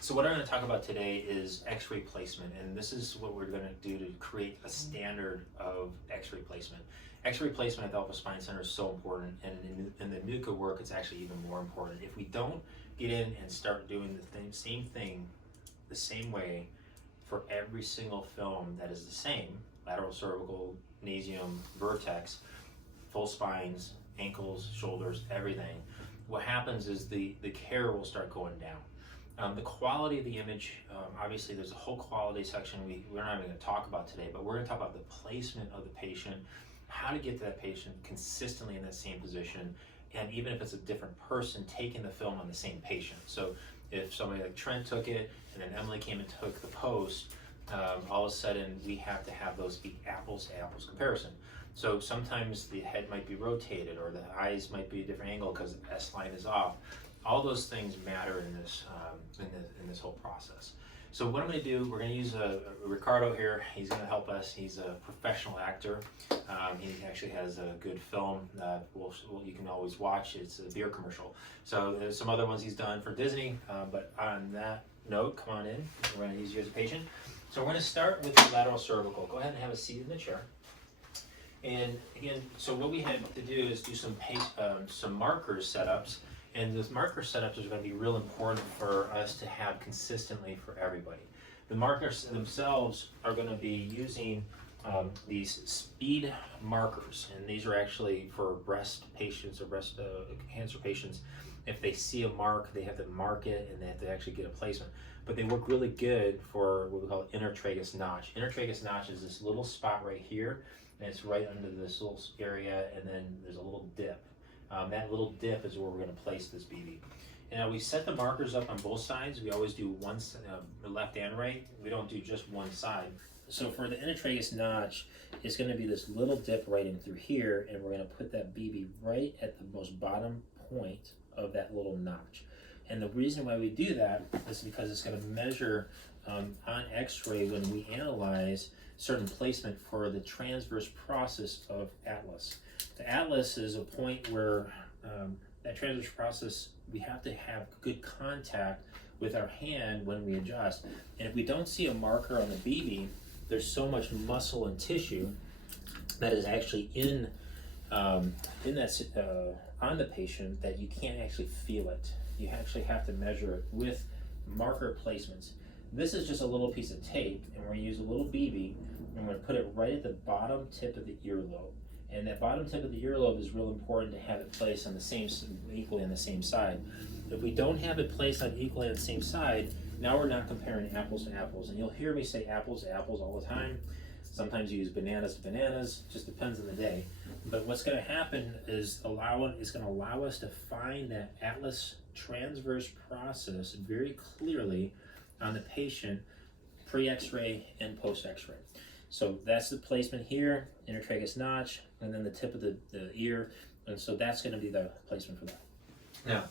So what I'm going to talk about today is X-ray placement, and this is what we're going to do to create a standard of X-ray placement. X-ray placement at the Alpha Spine Center is so important, and in the NUCCA work, it's actually even more important. If we don't get in and start doing the same thing the same way for every single film that is the same, lateral cervical, nasium, vertex, full spines, ankles, shoulders, everything, what happens is the care will start going down. The quality of the image, obviously there's a whole quality section we're not even going to talk about today, but we're going to talk about the placement of the patient, how to get that patient consistently in that same position, and even if it's a different person taking the film on the same patient. So if somebody like Trent took it and then Emily came and took the post, all of a sudden we have to have those be apples to apples comparison. So sometimes the head might be rotated or the eyes might be a different angle because the S line is off. All those things matter in this whole process. So what I'm going to do, we're going to use Ricardo here. He's going to help us. He's a professional actor. He actually has a good film that you can always watch. It's a beer commercial. So there's some other ones he's done for Disney. But on that note, come on in. We're going to use you as a patient. So we're going to start with the lateral cervical. Go ahead and have a seat in the chair. And again, so what we had to do is do some markers setups. And those marker setups are going to be real important for us to have consistently for everybody. The markers themselves are going to be using these speed markers, and these are actually for breast patients or breast cancer patients. If they see a mark, they have to mark it and they have to actually get a placement. But they work really good for what we call intertragus notch. Intertragus notch is this little spot right here, and it's right under this little area, and then there's a little dip. That little dip is where we're going to place this BB. Now we set the markers up on both sides. We always do one left and right. We don't do just one side. So for the intertragus notch, it's going to be this little dip right in through here, and we're going to put that BB right at the most bottom point of that little notch. And the reason why we do that is because it's going to measure on X-ray when we analyze certain placement for the transverse process of atlas. The atlas is a point where that transverse process, we have to have good contact with our hand when we adjust. And if we don't see a marker on the BB, there's so much muscle and tissue that is actually on the patient that you can't actually feel it. You actually have to measure it with marker placements. This is just a little piece of tape, and we're going to use a little BB, and we're going to put it right at the bottom tip of the earlobe. And that bottom tip of the earlobe is real important to have it placed on the same, equally on the same side. If we don't have it placed on equally on the same side, now we're not comparing apples to apples. And you'll hear me say apples to apples all the time. Sometimes you use bananas to bananas, just depends on the day. But what's going to happen is it's going to allow us to find that atlas transverse process very clearly on the patient pre-X-ray and post-X-ray. So that's the placement here, intertragus notch, and then the tip of the ear, and so that's going to be the placement for that. Now,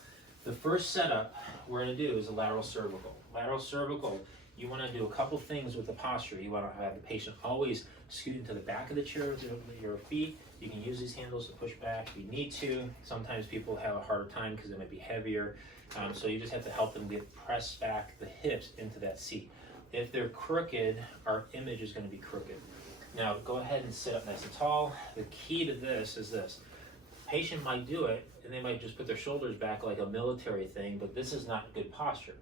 the first setup we're going to do is a lateral cervical. Lateral cervical, you want to do a couple things with the posture. You want to have the patient always scoot into the back of the chair with your feet. You can use these handles to push back if you need to. Sometimes people have a harder time because they might be heavier, so you just have to help them press back the hips into that seat. If they're crooked, our image is going to be crooked. Now, go ahead and sit up nice and tall. The key to this is this. Patient might do it, and they might just put their shoulders back like a military thing, but this is not good posture.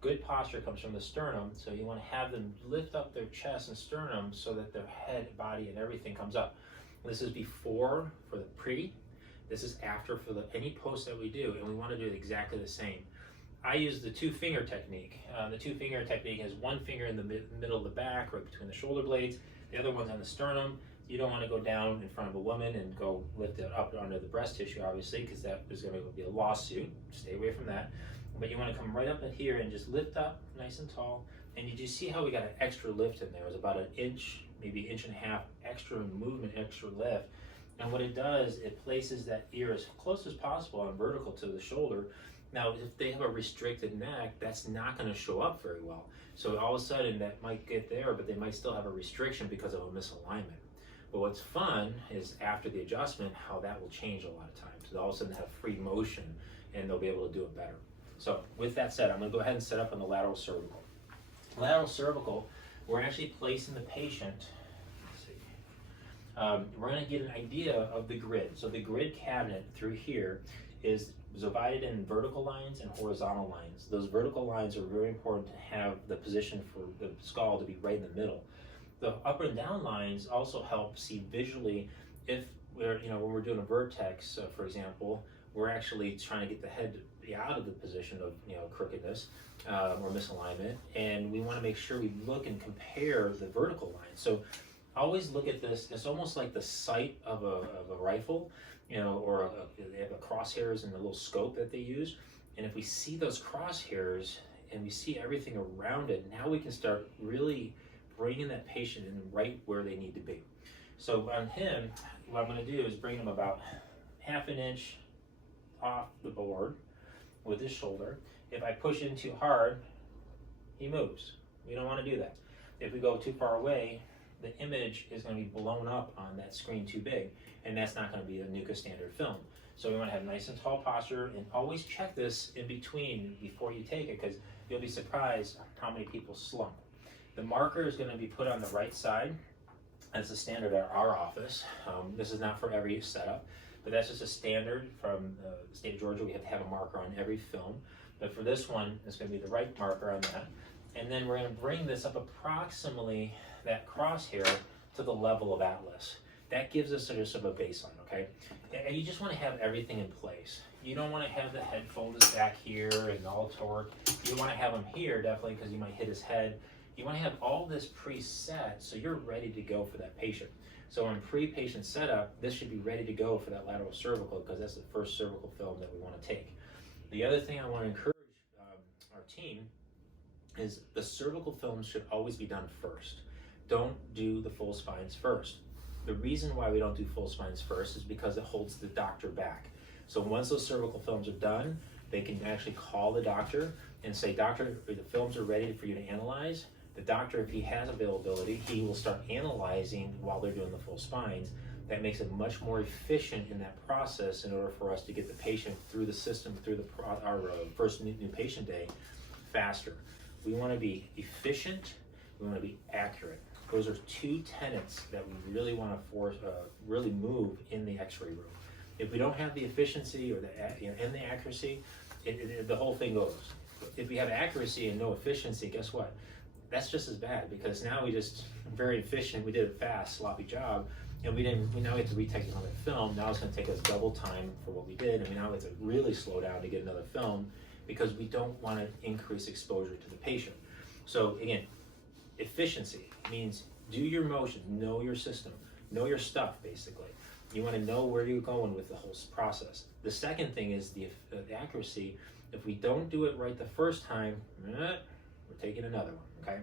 Good posture comes from the sternum, so you want to have them lift up their chest and sternum so that their head, body, and everything comes up. This is before for the pre. This is after for any post that we do, and we want to do it exactly the same. I use the two-finger technique. The two-finger technique has one finger in the middle of the back, right between the shoulder blades. The other one's on the sternum. You don't want to go down in front of a woman and go lift it up under the breast tissue, obviously, because that is going to be a lawsuit. Stay away from that. But you want to come right up in here and just lift up nice and tall. And you just see how we got an extra lift in there. It was about an inch, maybe inch and a half extra movement, extra lift. And what it does, it places that ear as close as possible on vertical to the shoulder. Now, if they have a restricted neck, that's not going to show up very well. So all of a sudden, that might get there, but they might still have a restriction because of a misalignment. But what's fun is after the adjustment, how that will change a lot of times. They'll all of a sudden have free motion, and they'll be able to do it better. So with that said, I'm going to go ahead and set up on the lateral cervical. Lateral cervical, we're actually placing the patient. Let's see. We're going to get an idea of the grid. So the grid cabinet through here is divided in vertical lines and horizontal lines. Those vertical lines are very important to have the position for the skull to be right in the middle. The up and down lines also help see visually if we're, when we're doing a vertex, for example, we're actually trying to get the head out of the position of, crookedness or misalignment, and we want to make sure we look and compare the vertical lines. So always look at this. It's almost like the sight of a rifle, or they have a crosshairs and the little scope that they use. And if we see those crosshairs and we see everything around it, now we can start really bringing that patient in right where they need to be. So on him, what I'm going to do is bring him about half an inch off the board with his shoulder. If I push in too hard, he moves. We don't want to do that. If we go too far away, the image is going to be blown up on that screen too big, and that's not going to be a NUCCA standard film. So we want to have nice and tall posture, and always check this in between before you take it, because you'll be surprised how many people slump. The marker is going to be put on the right side. That's the standard at our office. This is not for every setup, but that's just a standard from the state of Georgia. We have to have a marker on every film. But for this one, it's going to be the right marker on that. And then we're going to bring this up approximately that crosshair to the level of atlas. That gives us sort of a baseline, okay? And you just want to have everything in place. You don't want to have the head folded back here and all torqued. You want to have him here, definitely, because you might hit his head. You want to have all this preset so you're ready to go for that patient. So in pre-patient setup, this should be ready to go for that lateral cervical, because that's the first cervical film that we want to take. The other thing I want to encourage our team is the cervical films should always be done first. Don't do the full spines first. The reason why we don't do full spines first is because it holds the doctor back. So once those cervical films are done, they can actually call the doctor and say, doctor, the films are ready for you to analyze. The doctor, if he has availability, he will start analyzing while they're doing the full spines. That makes it much more efficient in that process in order for us to get the patient through the system, through our first new patient day faster. We want to be efficient, we want to be accurate. Those are two tenets that we really want to really move in the x-ray room. If we don't have the efficiency or and the accuracy, the whole thing goes. If we have accuracy and no efficiency, guess what? That's just as bad, because now we just very efficient. We did a fast, sloppy job, and we now have to retake another film. Now it's going to take us double time for what we did, and we now have to really slow down to get another film, because we don't want to increase exposure to the patient. So again, efficiency means do your motion, know your system, know your stuff. Basically, you want to know where you're going with the whole process. The second thing is the accuracy. If we don't do it right the first time, we're taking another one. Okay,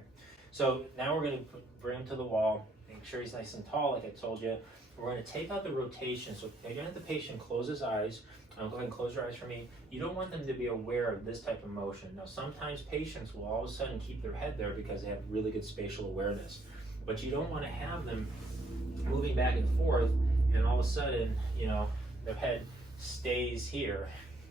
so now we're going to bring him to the wall, make sure he's nice and tall, like I told you. We're going to take out the rotation. So again, if the patient close his eyes, go ahead and close your eyes for me. You don't want them to be aware of this type of motion. Now, sometimes patients will all of a sudden keep their head there because they have really good spatial awareness. But you don't want to have them moving back and forth, and all of a sudden, their head stays here,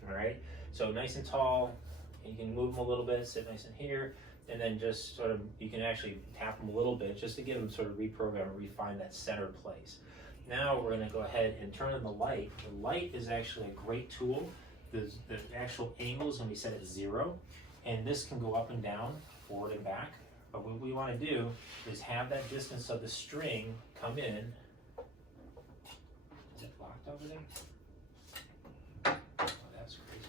all right? So nice and tall, and you can move them a little bit, sit nice in here, and then just sort of, you can actually tap them a little bit just to get them sort of reprogram and refine that center place. Now we're going to go ahead and turn on the light. The light is actually a great tool. The actual angle is going to be set at 0, and this can go up and down, forward and back. But what we want to do is have that distance of the string come in. Is it locked over there? Oh, that's crazy.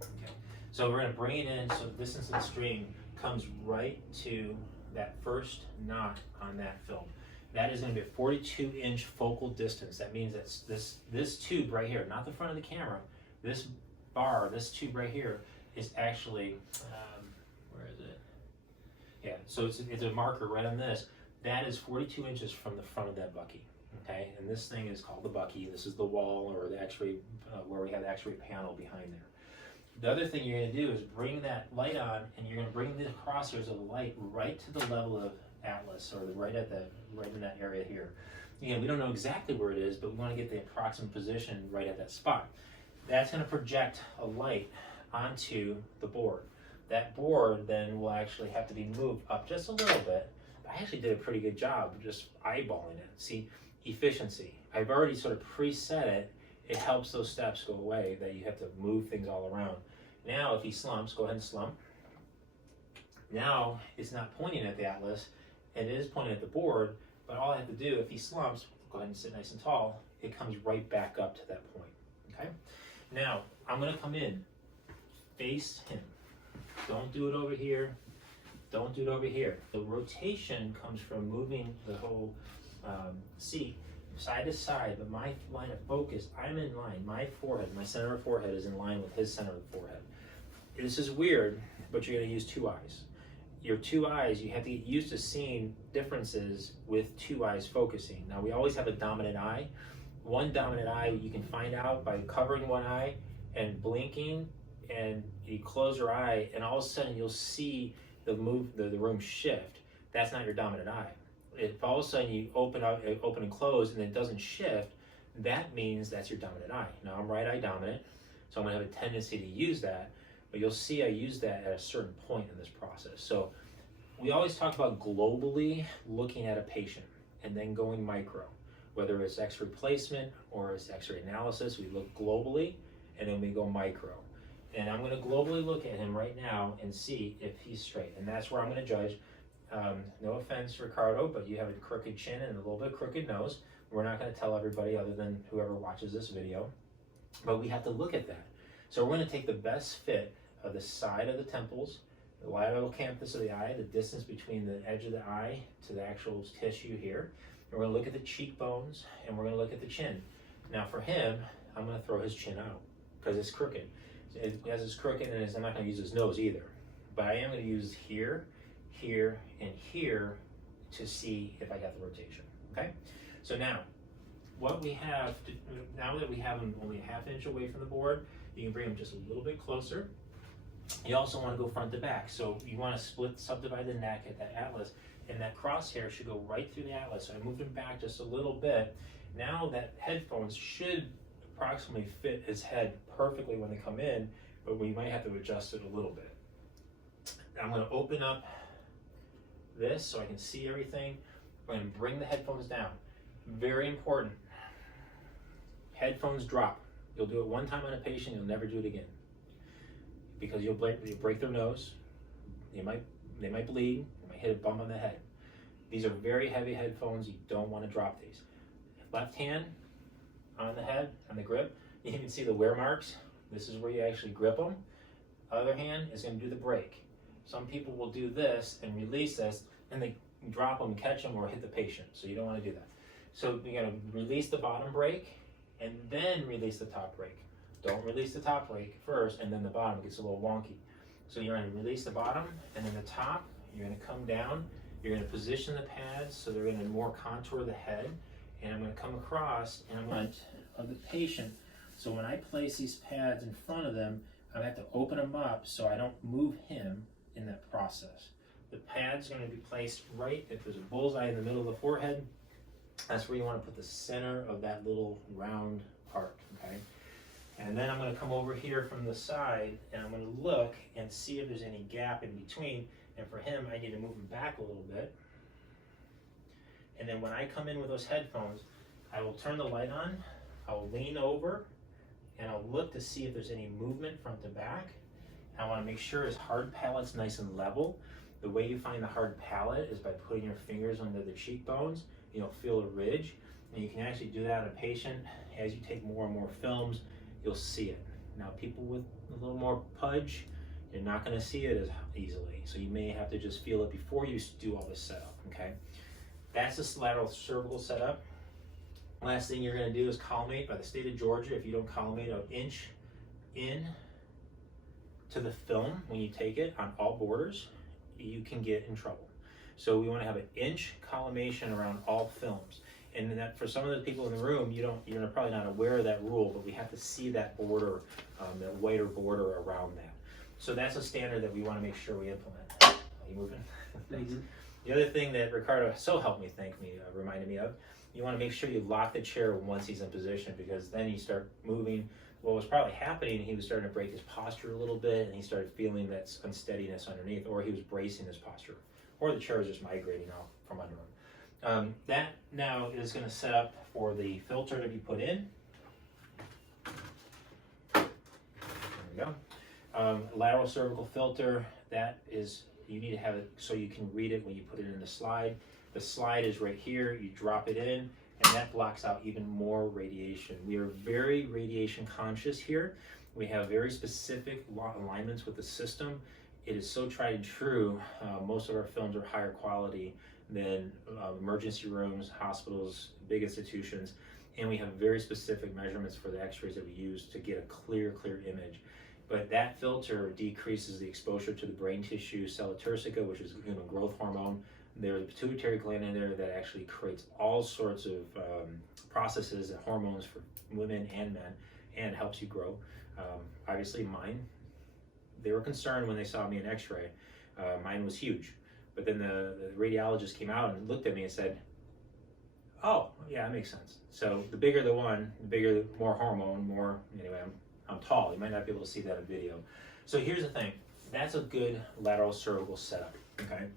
Okay, so we're going to bring it in so the distance of the string comes right to that first knot on that film. That is going to be a 42-inch focal distance. That means that this tube right here, not the front of the camera, this bar, this tube right here is actually, where is it? Yeah, so it's a marker right on this. That is 42 inches from the front of that bucky, okay? And this thing is called the bucky. This is the wall or the x-ray, where we have the x-ray panel behind there. The other thing you're going to do is bring that light on, and you're going to bring the crosshairs of the light right to the level of atlas, or right in that area here. Again, we don't know exactly where it is, but we want to get the approximate position right at that spot. That's going to project a light onto the board. That board then will actually have to be moved up just a little bit. I actually did a pretty good job of just eyeballing it. See, efficiency. I've already sort of preset it. It helps those steps go away that you have to move things all around. Now, if he slumps, go ahead and slump. Now, it's not pointing at the atlas, and it is pointing at the board, but all I have to do, if he slumps, go ahead and sit nice and tall, it comes right back up to that point, okay? Now, I'm gonna come in, face him. Don't do it over here. Don't do it over here. The rotation comes from moving the whole seat side to side, but my line of focus, I'm in line. My forehead, my center of forehead is in line with his center of forehead. This is weird, but you're gonna use two eyes. Your two eyes, you have to get used to seeing differences with two eyes focusing. Now, we always have a dominant eye. One dominant eye you can find out by covering one eye and blinking, and you close your eye, and all of a sudden you'll see the room shift. That's not your dominant eye. If all of a sudden you open and close and it doesn't shift, that means that's your dominant eye. Now, I'm right eye dominant, so I'm gonna have a tendency to use that, but you'll see I use that at a certain point in this process. So we always talk about globally looking at a patient and then going micro. Whether it's X-ray placement or it's X-ray analysis, we look globally and then we go micro. And I'm gonna globally look at him right now and see if he's straight. And that's where I'm gonna judge. No offense, Ricardo, but you have a crooked chin and a little bit crooked nose. We're not gonna tell everybody other than whoever watches this video, but we have to look at that. So we're gonna take the best fit of the side of the temples, the lateral canthus of the eye, the distance between the edge of the eye to the actual tissue here. And we're gonna look at the cheekbones and we're gonna look at the chin. Now for him, I'm gonna throw his chin out because it's crooked. As it's crooked, and I'm not gonna use his nose either. But I am gonna use here, here, and here to see if I got the rotation, okay? So now, what we have, now that we have him only a half inch away from the board, you can bring him just a little bit closer. You also wanna go front to back. So you wanna subdivide the neck at that atlas, and that crosshair should go right through the atlas. So I moved him back just a little bit. Now that headphones should approximately fit his head perfectly when they come in, but we might have to adjust it a little bit. I'm gonna open up this so I can see everything. I'm gonna bring the headphones down. Very important. Headphones drop. You'll do it one time on a patient, you'll never do it again. Because you'll break their nose, they might bleed, you might hit a bump on the head. These are very heavy headphones, you don't wanna drop these. Left hand on the head, on the grip, you can see the wear marks. This is where you actually grip them. Other hand is gonna do the break. Some people will do this and release this, and they drop them, catch them, or hit the patient. So you don't wanna do that. So you're gonna release the bottom brake, and then release the top brake. Don't release the top brake first, and then the bottom gets a little wonky. So you're gonna release the bottom, and then the top, you're gonna come down, you're gonna position the pads so they're gonna more contour the head, and I'm gonna come across, and I'm gonna of the patient. So when I place these pads in front of them, I have to open them up so I don't move him in that process. The pad's gonna be placed right, if there's a bullseye in the middle of the forehead, that's where you wanna put the center of that little round part, okay? And then I'm gonna come over here from the side, and I'm gonna look and see if there's any gap in between. And for him, I need to move him back a little bit. And then when I come in with those headphones, I will turn the light on, I'll lean over, and I'll look to see if there's any movement front to back. I wanna make sure his hard palate's nice and level. The way you find the hard palate is by putting your fingers under the cheekbones. You'll feel a ridge, and you can actually do that on a patient. As you take more and more films, you'll see it. Now, people with a little more pudge, you're not gonna see it as easily. So you may have to just feel it before you do all this setup, okay? That's the lateral cervical setup. Last thing you're gonna do is collimate. By the state of Georgia, if you don't collimate an inch in to the film when you take it on all borders, you can get in trouble. So we wanna have an inch collimation around all films. And that for some of the people in the room, you're probably not aware of that rule, but we have to see that border, that whiter border around that. So that's a standard that we wanna make sure we implement. Are you moving? Thanks. The other thing that Ricardo reminded me of, you wanna make sure you lock the chair once he's in position, because then you start moving, what was probably happening, he was starting to break his posture a little bit, and he started feeling that unsteadiness underneath, or he was bracing his posture, or the chair was just migrating out from under him. That now is going to set up for the filter to be put in. There we go. Lateral cervical filter, that is, you need to have it so you can read it when you put it in the slide. The slide is right here, you drop it in, and that blocks out even more radiation. We are very radiation conscious here. We have very specific alignments with the system. It is so tried and true. Most of our films are higher quality than emergency rooms, hospitals, big institutions, and we have very specific measurements for the x-rays that we use to get a clear image. But that filter decreases the exposure to the brain tissue, selloturcica, which is human growth hormone. There's a pituitary gland in there that actually creates all sorts of processes and hormones for women and men, and helps you grow. Obviously mine, they were concerned when they saw me in x-ray. Mine was huge. But then the radiologist came out and looked at me and said, oh, yeah, that makes sense. So the bigger the one, the bigger, more hormone, more, anyway, I'm tall. You might not be able to see that in video. So here's the thing. That's a good lateral cervical setup, okay?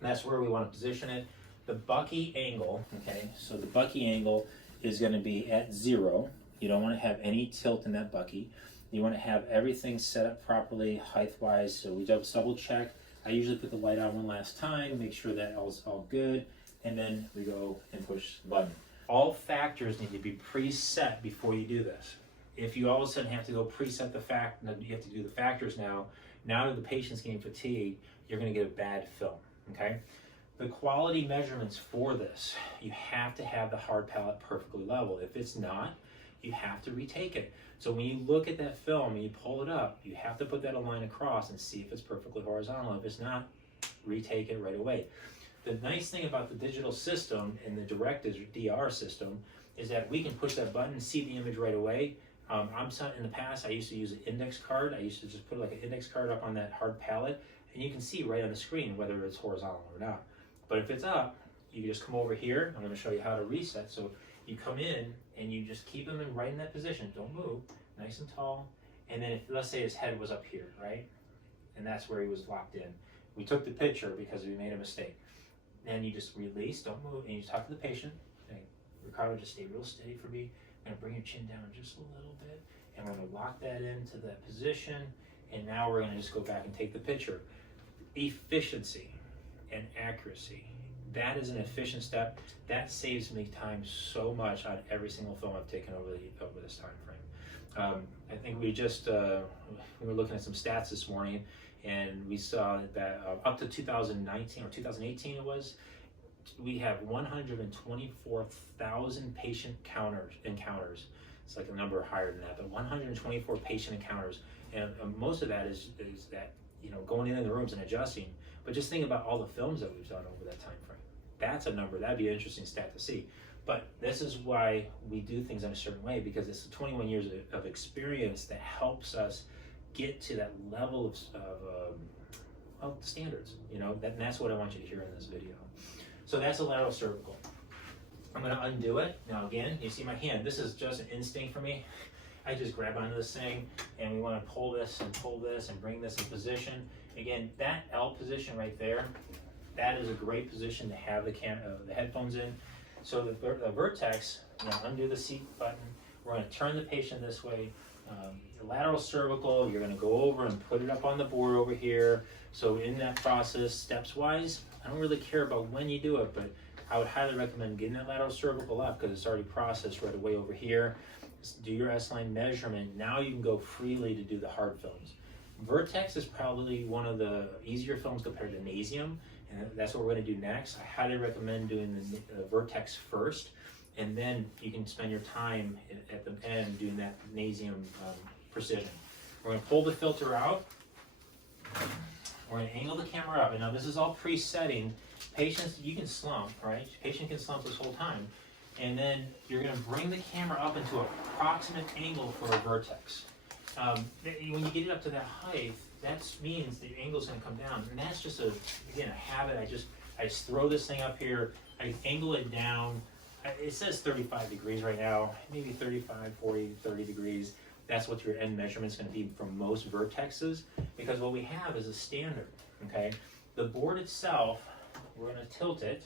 That's where we want to position it. The Bucky angle, okay, so the Bucky angle is going to be at 0. You don't want to have any tilt in that Bucky. You want to have everything set up properly, height-wise, so we double check. I usually put the light on one last time, make sure that all's all good, and then we go and push the button. All factors need to be preset before you do this. If you all of a sudden have to go preset the you have to do the factors now that the patient's getting fatigued, you're going to get a bad film. Okay, the quality measurements for this, you have to have the hard palate perfectly level. If it's not, you have to retake it. So when you look at that film and you pull it up, you have to put that a line across and see if it's perfectly horizontal. If it's not, retake it right away. The nice thing about the digital system and the directives DR system is that we can push that button and see the image right away. In the past, I used to use an index card. I used to just put like an index card up on that hard palate, and you can see right on the screen whether it's horizontal or not. But if it's up, you just come over here. I'm going to show you how to reset. So you come in and you just keep him right in that position. Don't move, nice and tall. And then if, let's say his head was up here, right? And that's where he was locked in. We took the picture because we made a mistake. Then you just release, don't move, and you talk to the patient. Okay, Ricardo, just stay real steady for me. I'm going to bring your chin down just a little bit, and we're going to lock that into that position. And now we're going to just go back and take the picture. Efficiency and accuracy. That is an efficient step. That saves me time so much on every single film I've taken over this time frame. I think we were looking at some stats this morning, and we saw that up to 2019 or 2018 it was, we have 124,000 patient encounters. It's like a number higher than that, but 124 patient encounters, and most of that is that, you know, going in the rooms and adjusting. But just think about all the films that we've done over that time frame. That's a number. That'd be an interesting stat to see. But this is why we do things in a certain way, because it's 21 years of experience that helps us get to that level of standards. You know, and that's what I want you to hear in this video. So that's a lateral cervical. I'm going to undo it. Now again, you see my hand. This is just an instinct for me. I just grab onto this thing, and we want to pull this and bring this in position. Again, that L position right there, that is a great position to have the headphones in. So the vertex, you know, undo the seat button. We're going to turn the patient this way. The lateral cervical, you're going to go over and put it up on the board over here. So in that process, steps-wise, I don't really care about when you do it, but I would highly recommend getting that lateral cervical up because it's already processed right away over here. Do your S-line measurement. Now you can go freely to do the hard films. Vertex is probably one of the easier films compared to Nasium, and that's what we're going to do next. I highly recommend doing the Vertex first, and then you can spend your time at the end doing that Nasium precision. We're going to pull the filter out. We're going to angle the camera up. And now this is all pre-setting. Patients, you can slump, right? Patient can slump this whole time. And then you're going to bring the camera up into an approximate angle for a vertex. When you get it up to that height, that means the angle is going to come down. And that's just, again, a habit. I just throw this thing up here. I angle it down. It says 35 degrees right now, maybe 35, 40, 30 degrees. That's what your end measurement's going to be from most vertexes, because what we have is a standard, okay? The board itself, we're going to tilt it,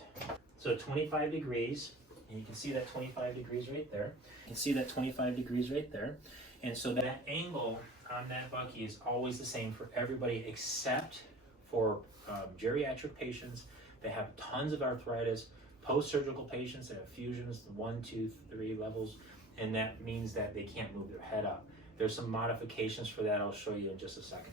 so 25 degrees, and you can see that 25 degrees right there. You can see that 25 degrees right there. And so that angle on that bucky is always the same for everybody except for geriatric patients that have tons of arthritis, post-surgical patients that have fusions, 1, 2, 3 levels, and that means that they can't move their head up. There's some modifications for that I'll show you in just a second.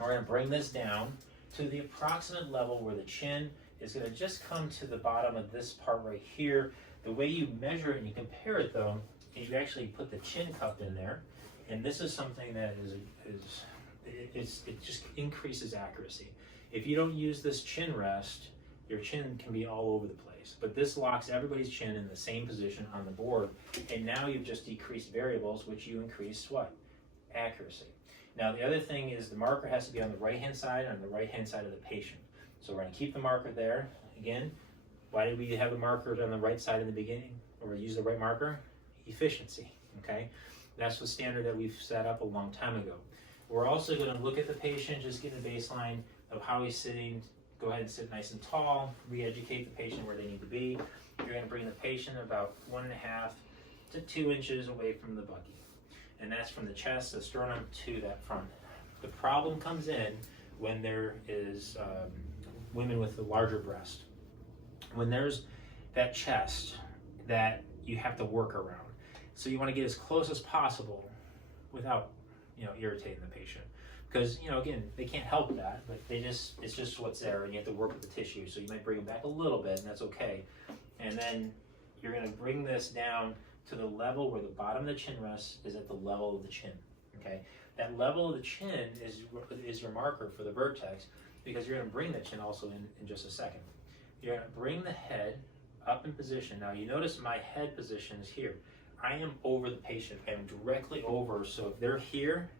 We're going to bring this down to the approximate level where the chin is going to just come to the bottom of this part right here. The way you measure it and you compare it though, is you actually put the chin cup in there, and this is something that it just increases accuracy. If you don't use this chin rest, your chin can be all over the place, but this locks everybody's chin in the same position on the board, and now you've just decreased variables, which you increase what? Accuracy. Now the other thing is the marker has to be on the right hand side and on the right hand side of the patient. So we're going to keep the marker there. Again, why did we have the marker on the right side in the beginning, or use the right marker? Efficiency, okay? That's the standard that we've set up a long time ago. We're also going to look at the patient, just get a baseline of how he's sitting. Go ahead and sit nice and tall, re-educate the patient where they need to be. You're going to bring the patient about 1.5 to 2 inches away from the bucky. And that's from the chest, the sternum, to that front. The problem comes in when there is women with a larger breast. When there's that chest that you have to work around. So you want to get as close as possible without, irritating the patient. Because, again, they can't help that, but it's just what's there, and you have to work with the tissue. So you might bring them back a little bit, and that's okay. And then you're going to bring this down to the level where the bottom of the chin rests is at the level of the chin, okay? That level of the chin is your marker for the vertex, because you're going to bring the chin also in just a second. You're going to bring the head up in position. Now you notice my head position is here. I am over the patient. I am directly over, so if they're here,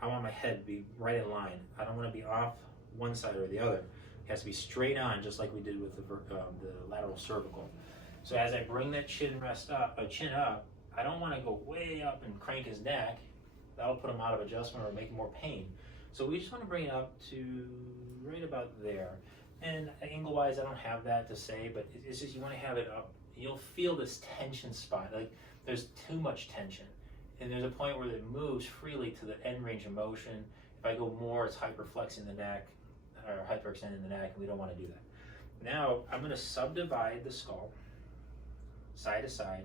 I want my head to be right in line. I don't want to be off one side or the other. It has to be straight on, just like we did with the lateral cervical. So as I bring that chin up, I don't want to go way up and crank his neck. That'll put him out of adjustment or make more pain. So we just want to bring it up to right about there. And angle-wise, I don't have that to say, but it's just you want to have it up. You'll feel this tension spot, like there's too much tension. And there's a point where it moves freely to the end range of motion. If I go more, it's hyperflexing the neck, or hyperextending the neck, and we don't want to do that. Now, I'm going to subdivide the skull, side to side,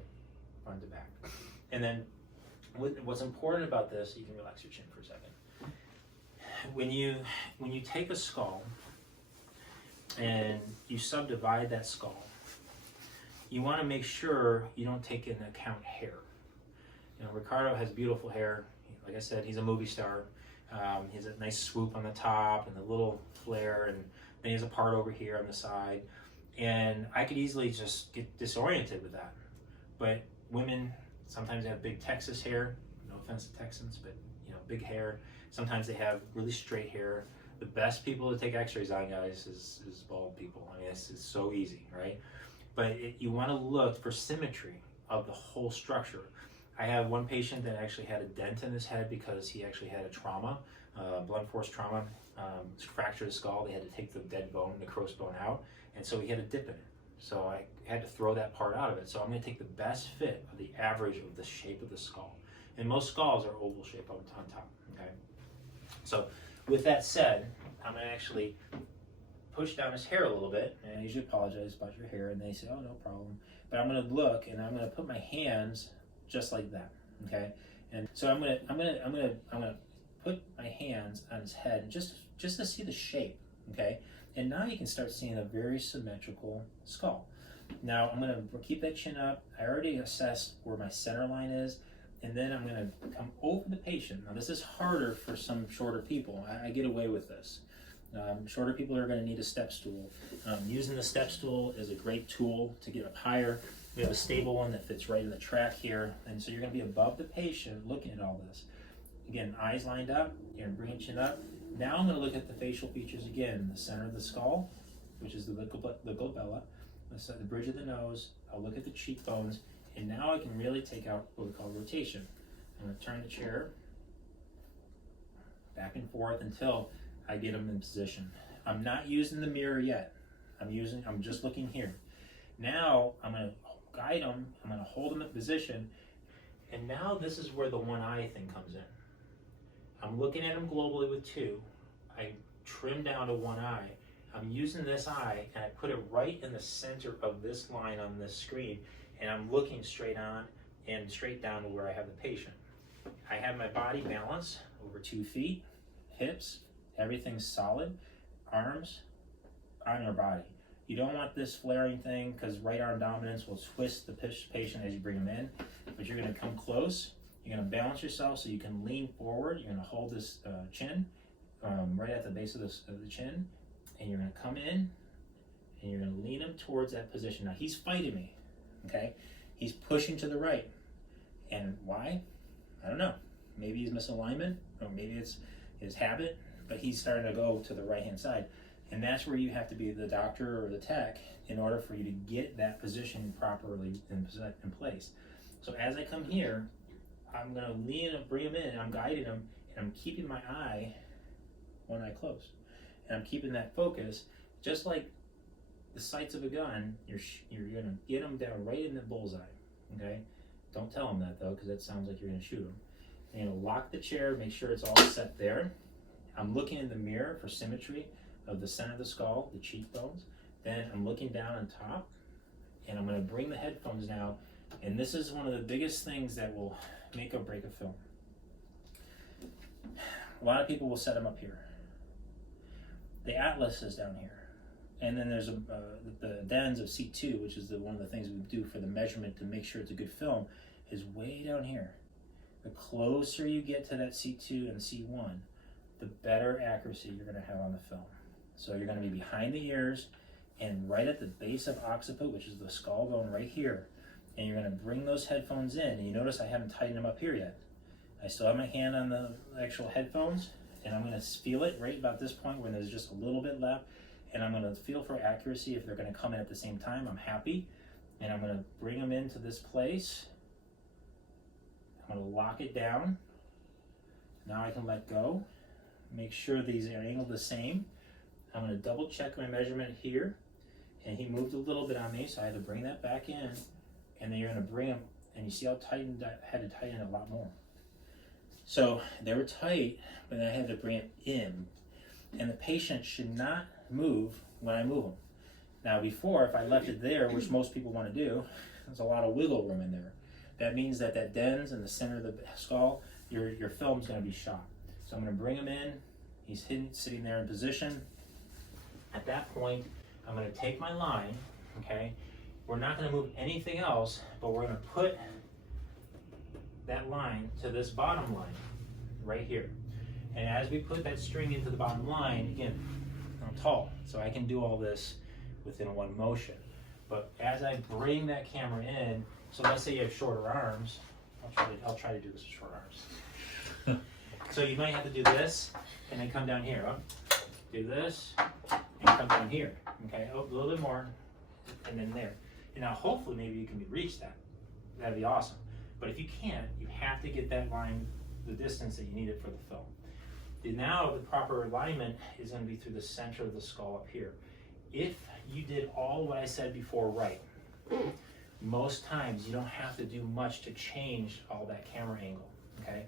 front to back. And then what's important about this, you can relax your chin for a second. When you take a skull and you subdivide that skull, you want to make sure you don't take into account hair. Ricardo has beautiful hair. Like I said, he's a movie star. He has a nice swoop on the top and a little flare, and then he has a part over here on the side. And I could easily just get disoriented with that. But women, sometimes they have big Texas hair. No offense to Texans, but big hair. Sometimes they have really straight hair. The best people to take x-rays on, guys, is bald people. I mean, it's so easy, right? But you want to look for symmetry of the whole structure. I have one patient that actually had a dent in his head because he actually had a trauma, blunt force trauma, fractured his skull. They had to take the dead bone, the crow's bone out, and so he had a dip in it. So I had to throw that part out of it. So I'm going to take the best fit of the average of the shape of the skull. And most skulls are oval shape on top, okay? So with that said, I'm going to actually push down his hair a little bit, and I usually apologize about your hair, and they say, oh, no problem. But I'm going to look, and I'm going to put my hands just like that, okay? And so I'm gonna put my hands on his head just to see the shape, okay? And now you can start seeing a very symmetrical skull. Now I'm gonna keep that chin up. I already assessed where my center line is, and then I'm gonna come over the patient. Now this is harder for some shorter people. I get away with this. Shorter people are gonna need a step stool. Using the step stool is a great tool to get up higher. We have a stable one that fits right in the track here, and so you're going to be above the patient looking at all this. Again, eyes lined up, you're going to bring your chin up. Now I'm going to look at the facial features again, the center of the skull, which is the glabella, the bridge of the nose. I'll look at the cheekbones, and now I can really take out what we call rotation. I'm going to turn the chair back and forth until I get him in position. I'm not using the mirror yet. I'm just looking here. Now I'm going to guide him, I'm going to hold him in position, and now this is where the one eye thing comes in. I'm looking at him globally with two. I trim down to one eye. I'm using this eye and I put it right in the center of this line on this screen, and I'm looking straight on and straight down to where I have the patient. I have my body balanced over 2 feet, hips, everything's solid, arms on your body. You don't want this flaring thing because right arm dominance will twist the patient as you bring them in, but you're going to come close. You're going to balance yourself so you can lean forward. You're going to hold this chin right at the base of the chin, and you're going to come in and you're going to lean him towards that position. Now he's fighting me, okay? He's pushing to the right. And why? I don't know. Maybe he's misalignment, or maybe it's his habit, but he's starting to go to the right-hand side. And that's where you have to be the doctor or the tech in order for you to get that position properly in place. So as I come here, I'm going to lean and bring him in, and I'm guiding him, and I'm keeping my eye, one eye closed. And I'm keeping that focus, just like the sights of a gun. You're going to get him down right in the bullseye, okay? Don't tell him that, though, because that sounds like you're going to shoot him. And you're going to lock the chair, make sure it's all set there. I'm looking in the mirror for symmetry of the center of the skull, the cheekbones. Then I'm looking down on top, and I'm going to bring the headphones now. And this is one of the biggest things that will make or break a film. A lot of people will set them up here. The Atlas is down here. And then there's the DENS of C2, which is one of the things we do for the measurement to make sure it's a good film, is way down here. The closer you get to that C2 and C1, the better accuracy you're going to have on the film. So you're going to be behind the ears and right at the base of occiput, which is the skull bone right here. And you're going to bring those headphones in. And you notice I haven't tightened them up here yet. I still have my hand on the actual headphones, and I'm going to feel it right about this point where there's just a little bit left. And I'm going to feel for accuracy if they're going to come in at the same time. I'm happy. And I'm going to bring them into this place. I'm going to lock it down. Now I can let go. Make sure these are angled the same. I'm going to double check my measurement here. And he moved a little bit on me, so I had to bring that back in. And then you're going to bring them, and you see how tightened I had to tighten it a lot more. So they were tight, but I had to bring it in. And the patient should not move when I move them. Now before, if I left it there, which most people want to do, there's a lot of wiggle room in there. That means that DENS in the center of the skull, your film's going to be shot. So I'm going to bring him in. He's sitting there in position. At that point, I'm going to take my line, okay? We're not going to move anything else, but we're going to put that line to this bottom line right here. And as we put that string into the bottom line, again, I'm tall, so I can do all this within one motion. But as I bring that camera in, so let's say you have shorter arms, I'll try to do this with short arms. So you might have to do this, and then come down here. Do this, and come down here. Okay, a little bit more, and then there. And now hopefully maybe you can reach that. That'd be awesome. But if you can't, you have to get that line the distance that you need it for the film. Now the proper alignment is going to be through the center of the skull up here. If you did all what I said before right, most times you don't have to do much to change all that camera angle, okay?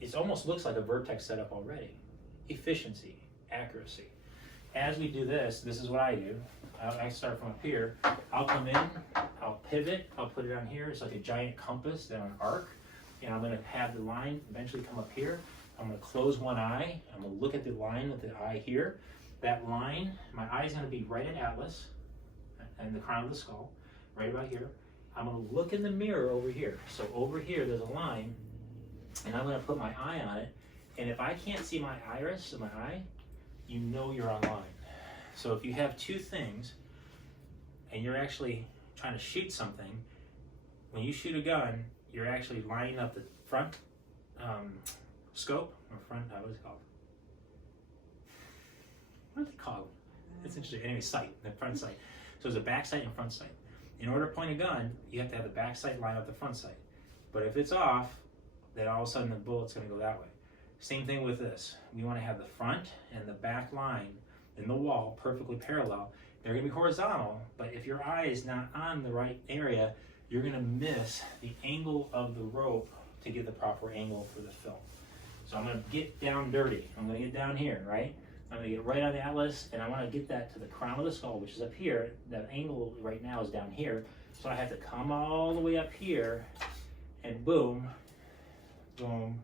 It almost looks like a vertex setup already. Efficiency, accuracy. As we do this, this is what I do. I start from up here. I'll come in, I'll pivot, I'll put it on here. It's like a giant compass down an arc. And I'm going to have the line eventually come up here. I'm going to close one eye. I'm going to look at the line with the eye here. That line, my eye is going to be right at Atlas and the crown of the skull, right about here. I'm going to look in the mirror over here. So over here, there's a line, and I'm going to put my eye on it. And if I can't see my iris of my eye, you know you're online. So if you have two things, and you're actually trying to shoot something, when you shoot a gun, you're actually lining up the front scope, or front, what is it called? What do they call it? It's interesting. Anyway, sight, the front sight. So there's a back sight and front sight. In order to point a gun, you have to have the back sight line up the front sight. But if it's off, then all of a sudden the bullet's going to go that way. Same thing with this. We want to have the front and the back line in the wall perfectly parallel. They're going to be horizontal, but if your eye is not on the right area, you're going to miss the angle of the rope to get the proper angle for the film. So I'm going to get down dirty. I'm going to get down here, right? I'm going to get right on the atlas, and I want to get that to the crown of the skull, which is up here. That angle right now is down here. So I have to come all the way up here, and boom, boom.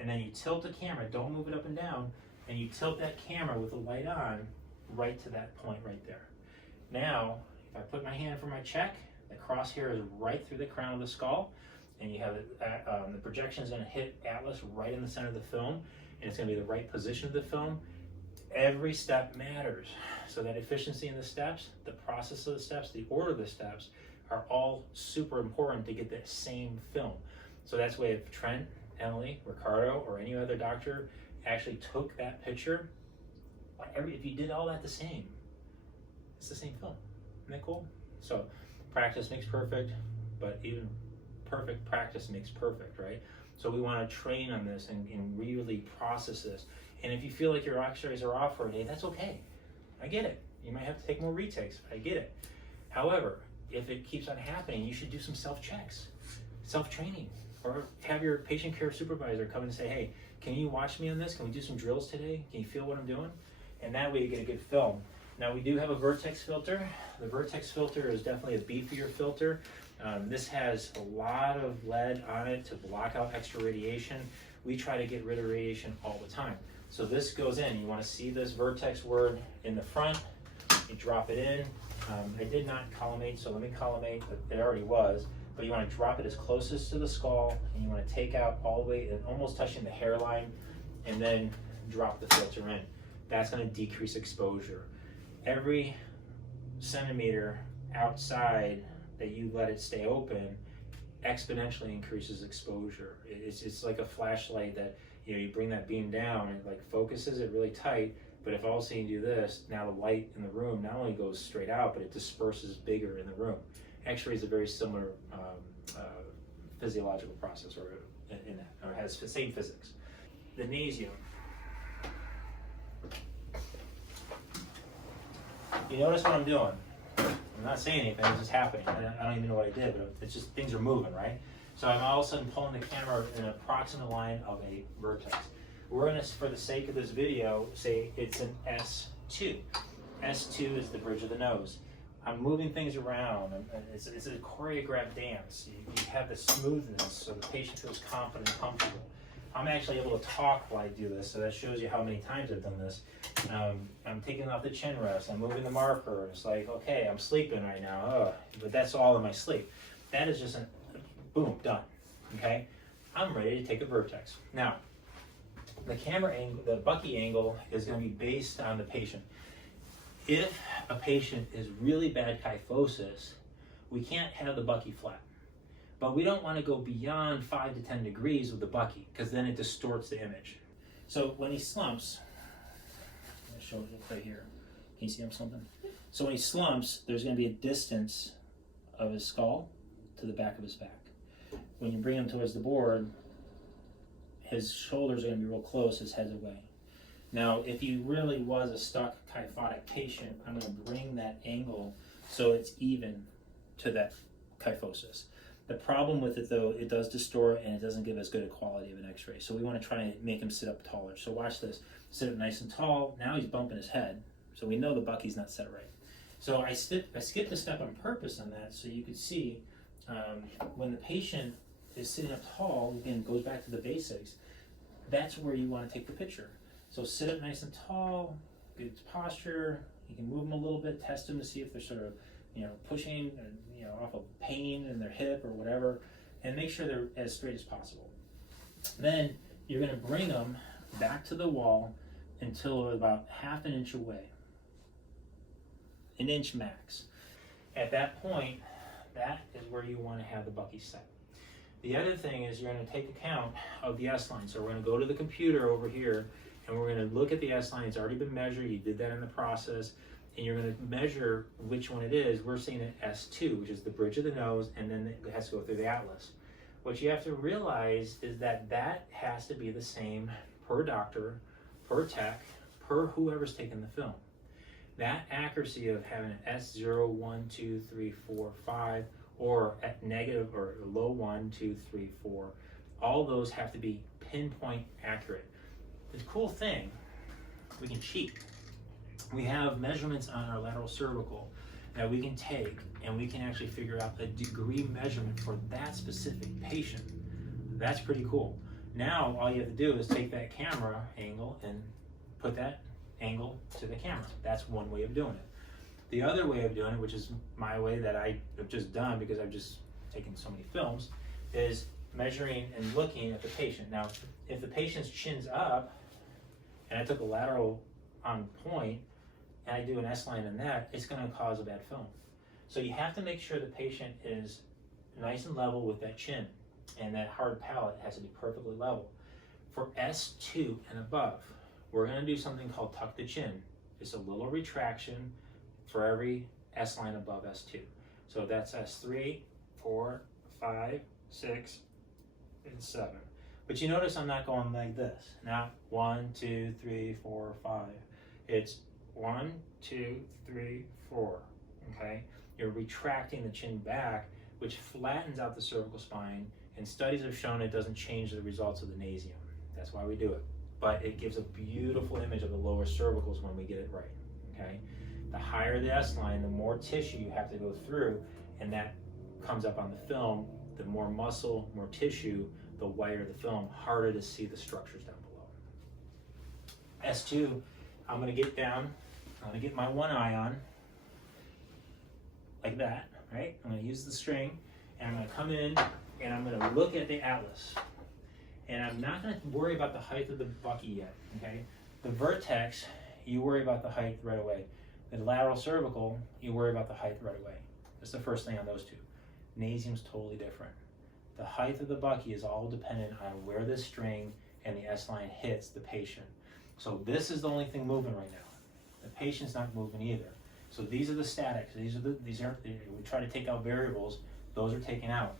And then you tilt the camera, don't move it up and down, and you tilt that camera with the light on right to that point right there. Now, if I put my hand for my check, the crosshair is right through the crown of the skull, and you have the projection is going to hit atlas right in the center of the film, and it's going to be the right position of the film. Every step matters. So that efficiency in the steps, the process of the steps, the order of the steps are all super important to get that same film. So that's why if Trent, Emily, Ricardo, or any other doctor actually took that picture, if you did all that the same, it's the same film. Isn't that cool? So practice makes perfect, but even perfect practice makes perfect, right? So we want to train on this and really process this. And if you feel like your x-rays are off for a day, that's okay. I get it. You might have to take more retakes. I get it. However, if it keeps on happening, you should do some self-checks, self-training, or have your patient care supervisor come and say, hey, can you watch me on this? Can we do some drills today? Can you feel what I'm doing? And that way you get a good film. Now we do have a Vertex filter. The Vertex filter is definitely a beefier filter. This has a lot of lead on it to block out extra radiation. We try to get rid of radiation all the time. So this goes in. You want to see this Vertex word in the front. You drop it in. I did not collimate, so let me collimate. It already was. But you want to drop it as closest to the skull, and you want to take out all the way, almost touching the hairline, and then drop the filter in. That's going to decrease exposure. Every centimeter outside that you let it stay open exponentially increases exposure. It's like a flashlight that you bring that beam down and it like focuses it really tight, but if all of a sudden you do this, now the light in the room not only goes straight out, but it disperses bigger in the room. X-ray is a very similar physiological process, or in that, or has the same physics. The nasium. You notice what I'm doing? I'm not saying anything, it's just happening. I don't even know what I did, but it's just things are moving, right? So I'm all of a sudden pulling the camera in an approximate line of a vertex. We're going to, for the sake of this video, say it's an S2. S2 is the bridge of the nose. I'm moving things around. It's a choreographed dance. You have the smoothness so the patient feels confident and comfortable. I'm actually able to talk while I do this, so that shows you how many times I've done this. I'm taking off the chin rest. I'm moving the marker. It's like, okay, I'm sleeping right now, but that's all in my sleep. That is just boom, done, okay? I'm ready to take a vertex. Now, the camera angle, the Bucky angle is going to be based on the patient. If a patient is really bad kyphosis, we can't have the Bucky flat. But we don't want to go beyond 5 to 10 degrees with the Bucky, because then it distorts the image. So when he slumps, I'll show it right here. Can you see him slumping? So when he slumps, there's going to be a distance of his skull to the back of his back. When you bring him towards the board, his shoulders are going to be real close, his head's away. Now, if he really was a stuck kyphotic patient, I'm going to bring that angle so it's even to that kyphosis. The problem with it, though, it does distort and it doesn't give as good a quality of an x-ray. So we want to try and make him sit up taller. So watch this. Sit up nice and tall. Now he's bumping his head. So we know the Bucky's not set right. So I skipped a step on purpose on that so you could see when the patient is sitting up tall, again, goes back to the basics, that's where you want to take the picture. So sit up nice and tall, good posture. You can move them a little bit, test them to see if they're sort of, pushing, off of pain in their hip or whatever, and make sure they're as straight as possible. Then you're going to bring them back to the wall until they're about half an inch away, an inch max. At that point, that is where you want to have the Bucky set. The other thing is you're going to take account of the S-line. So we're going to go to the computer over here, and we're going to look at the S-line. It's already been measured. You did that in the process. And you're going to measure which one it is. We're seeing it S2, which is the bridge of the nose, and then it has to go through the atlas. What you have to realize is that that has to be the same per doctor, per tech, per whoever's taking the film. That accuracy of having an S0, 1, 2, 3, 4, 5, or at negative or low 1, 2, 3, 4, all those have to be pinpoint accurate. The cool thing, we can cheat. We have measurements on our lateral cervical that we can take, and we can actually figure out a degree measurement for that specific patient. That's pretty cool. Now all you have to do is take that camera angle and put that angle to the camera. That's one way of doing it. The other way of doing it, which is my way that I have just done because I've just taken so many films, is measuring and looking at the patient. Now, if the patient's chin's up, and I took a lateral on point, and I do an S-line in that, it's going to cause a bad film. So you have to make sure the patient is nice and level with that chin, and that hard palate has to be perfectly level. For S2 and above, we're going to do something called tuck the chin. It's a little retraction for every S-line above S2. So that's S3, 4, 5, 6, and 7. But you notice I'm not going like this. Not 1, 2, 3, 4, 5. It's 1, 2, 3, 4. Okay? You're retracting the chin back, which flattens out the cervical spine, and studies have shown it doesn't change the results of the nasium. That's why we do it. But it gives a beautiful image of the lower cervicals when we get it right. Okay? The higher the S-line, the more tissue you have to go through, and that comes up on the film. The more muscle, more tissue, the whiter the film, harder to see the structures down below. S2, I'm going to get down, I'm going to get my one eye on, like that, right? I'm going to use the string, and I'm going to come in, and I'm going to look at the atlas. And I'm not going to worry about the height of the bucky yet, okay? The vertex, you worry about the height right away. The lateral cervical, you worry about the height right away. That's the first thing on those two. Nasium's totally different. The height of the bucky is all dependent on where this string and the S-line hits the patient. So this is the only thing moving right now. The patient's not moving either. So these are the statics. These aren't. We try to take out variables. Those are taken out.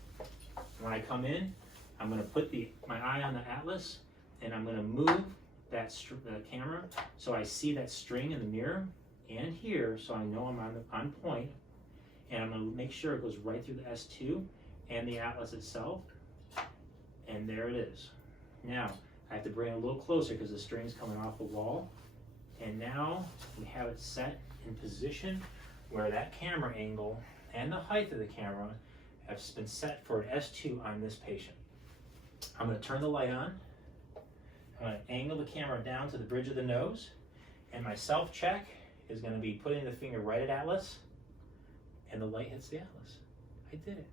When I come in, I'm going to put my eye on the atlas, and I'm going to move the camera so I see that string in the mirror and here, so I know I'm on point. And I'm going to make sure it goes right through the S2 and the atlas itself. And there it is. Now, I have to bring it a little closer because the string's coming off the wall. And now we have it set in position where that camera angle and the height of the camera have been set for an S2 on this patient. I'm going to turn the light on. I'm going to angle the camera down to the bridge of the nose. And my self-check is going to be putting the finger right at atlas. And the light hits the atlas. I did it.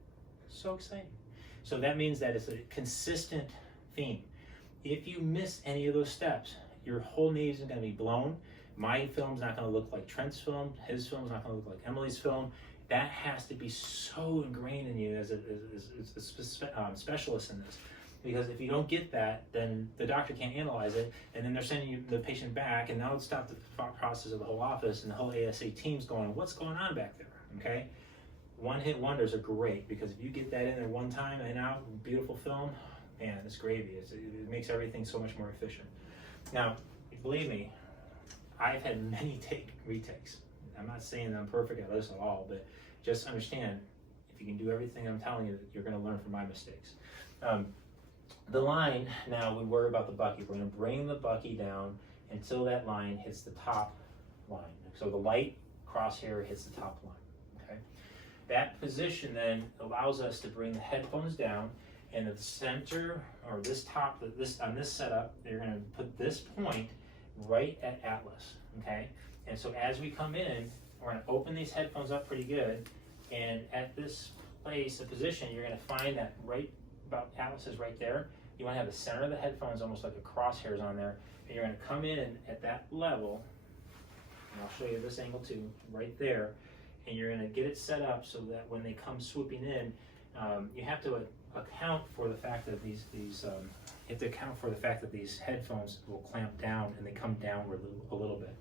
So exciting. So that means that it's a consistent theme. If you miss any of those steps, your whole nose is going to be blown. My film's not going to look like Trent's film. His film's not going to look like Emily's film. That has to be so ingrained in you as a specialist in this. Because if you don't get that, then the doctor can't analyze it, and then they're sending you the patient back, and now it's stopped the process of the whole office, and the whole ASC team's going, what's going on back there? Okay? One-hit wonders are great, because if you get that in there one time and out, beautiful film, man, it's gravy. It makes everything so much more efficient. Now, believe me, I've had many retakes. I'm not saying that I'm perfect at this at all, but just understand, if you can do everything I'm telling you, you're going to learn from my mistakes. The line, now we worry about the bucky. We're going to bring the bucky down until that line hits the top line. So the light crosshair hits the top line. Okay. That position then allows us to bring the headphones down, and at the center, or this top, on this setup, you're going to put this point right at atlas. Okay. And so as we come in, we're going to open these headphones up pretty good, and at this place, a position, you're going to find that right about atlas is right there. You want to have the center of the headphones almost like a crosshairs on there, and you're going to come in and at that level, and I'll show you this angle too, right there, and you're going to get it set up so that when they come swooping in, you have to account for the fact that these headphones will clamp down and they come downward a little bit.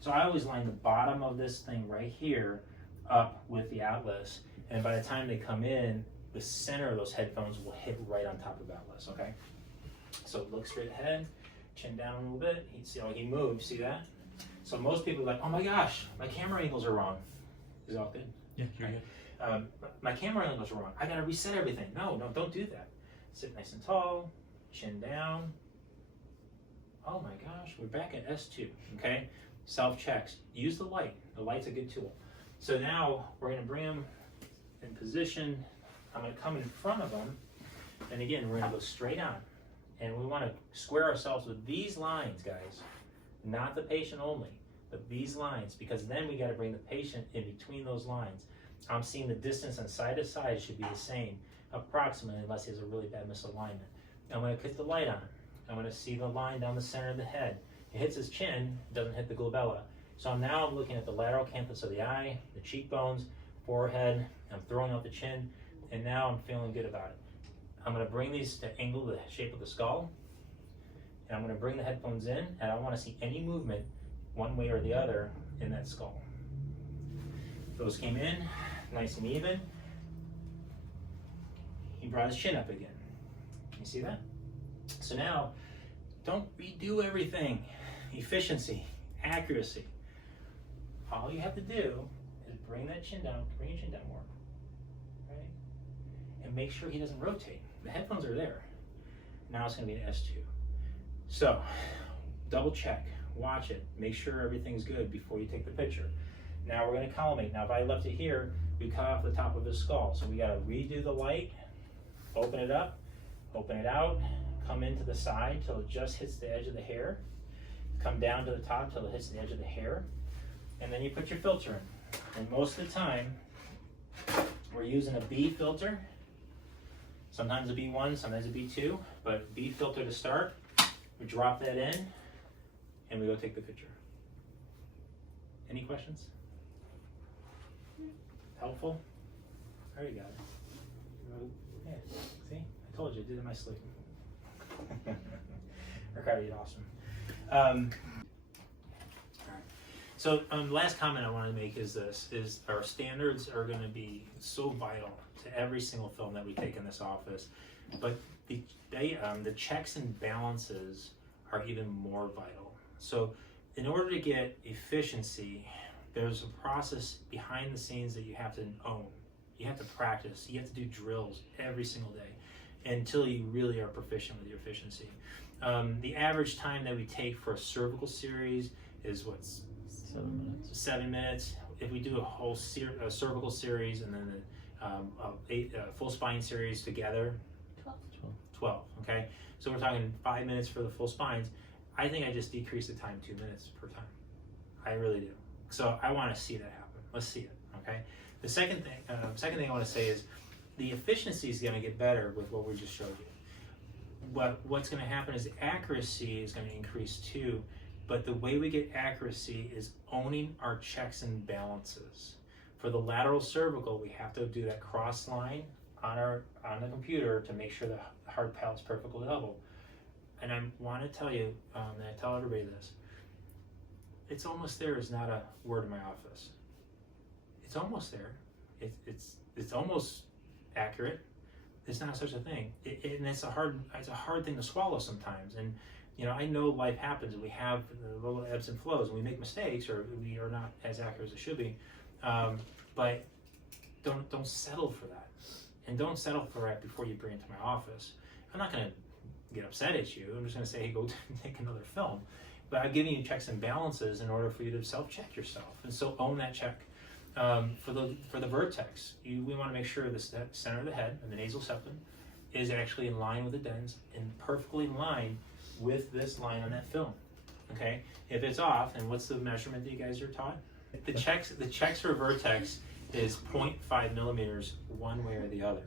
So I always line the bottom of this thing right here up with the atlas, and by the time they come in, the center of those headphones will hit right on top of Atlas, okay? So look straight ahead, chin down a little bit. You see how he moved, see that? So most people are like, oh my gosh, my camera angles are wrong. Is it all good? Yeah, you're good. My camera angles are wrong. I gotta reset everything. No, don't do that. Sit nice and tall, chin down. Oh my gosh, we're back at S2, okay? Self-checks. Use the light. The light's a good tool. So now we're gonna bring them in position. I'm gonna come in front of them. And again, we're gonna go straight on. And we wanna square ourselves with these lines, guys. Not the patient only, but these lines, because then we gotta bring the patient in between those lines. I'm seeing the distance on side to side should be the same, approximately, unless he has a really bad misalignment. I'm gonna put the light on. I'm gonna see the line down the center of the head. It hits his chin, doesn't hit the glabella. So I'm looking at the lateral canthus of the eye, the cheekbones, forehead. I'm throwing out the chin, and now I'm feeling good about it. I'm gonna bring these to angle the shape of the skull, and I'm gonna bring the headphones in, and I wanna see any movement one way or the other in that skull. Those came in, nice and even. He brought his chin up again. You see that? So now, don't redo everything. Efficiency, accuracy. All you have to do is bring that chin down, bring your chin down more, right? And make sure he doesn't rotate. The headphones are there. Now it's gonna be an S2. So, double check, watch it, make sure everything's good before you take the picture. Now we're gonna collimate. Now if I left it here, we cut off the top of his skull. So we gotta redo the light, open it up, open it out, come into the side till it just hits the edge of the hair, come down to the top till it hits the edge of the hair, and then you put your filter in. And most of the time, we're using a B filter, sometimes a B1, sometimes a B2, but B filter to start. We drop that in, and we go take the picture. Any questions? Helpful? There you go. Yeah, see? I told you, I did it in my sleep. Ricardo, you're awesome. So last comment I want to make is this, is our standards are going to be so vital to every single film that we take in this office, but the checks and balances are even more vital. So in order to get efficiency, there's a process behind the scenes that you have to own. You have to practice, you have to do drills every single day until you really are proficient with your efficiency. The average time that we take for a cervical series is what's 7 minutes. 7 minutes. If we do a whole cervical series and then a full spine series together, 12, okay? So we're talking 5 minutes for the full spines. I think I just decreased the time 2 minutes per time. I really do. So I want to see that happen. Let's see it, okay? The second thing I want to say is the efficiency is going to get better with what we just showed you. What's going to happen is accuracy is going to increase too, but the way we get accuracy is owning our checks and balances. For the lateral cervical, we have to do that cross line on the computer to make sure the hard palate's perfectly level. And I want to tell you, and I tell everybody this, it's almost there is not a word in my office. It's almost there. It's almost accurate. It's not such a thing, and it's a hard thing to swallow sometimes. And you know, I know life happens, and we have the little ebbs and flows, and we make mistakes, or we are not as accurate as it should be. But don't settle for that, and don't settle for that before you bring it to my office. I'm not going to get upset at you. I'm just going to say, hey, go take another film. But I'm giving you checks and balances in order for you to self-check yourself, and so own that check. For the vertex, we want to make sure the center of the head and the nasal septum is actually in line with the dens and perfectly in line with this line on that film. Okay, if it's off, and what's the measurement that you guys are taught? The checks for vertex is 0.5 millimeters one way or the other.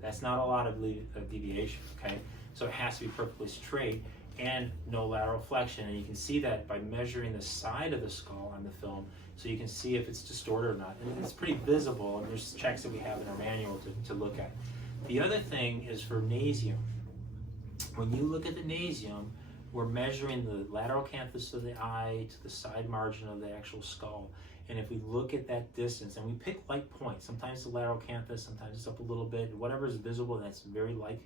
That's not a lot of deviation. Okay, so it has to be perfectly straight and no lateral flexion, and you can see that by measuring the side of the skull on the film, so you can see if it's distorted or not. And it's pretty visible, and there's checks that we have in our manual to look at. The other thing is for nasium. When you look at the nasium, we're measuring the lateral canthus of the eye to the side margin of the actual skull. And if we look at that distance and we pick light points, sometimes the lateral canthus, sometimes it's up a little bit, whatever is visible that's very light,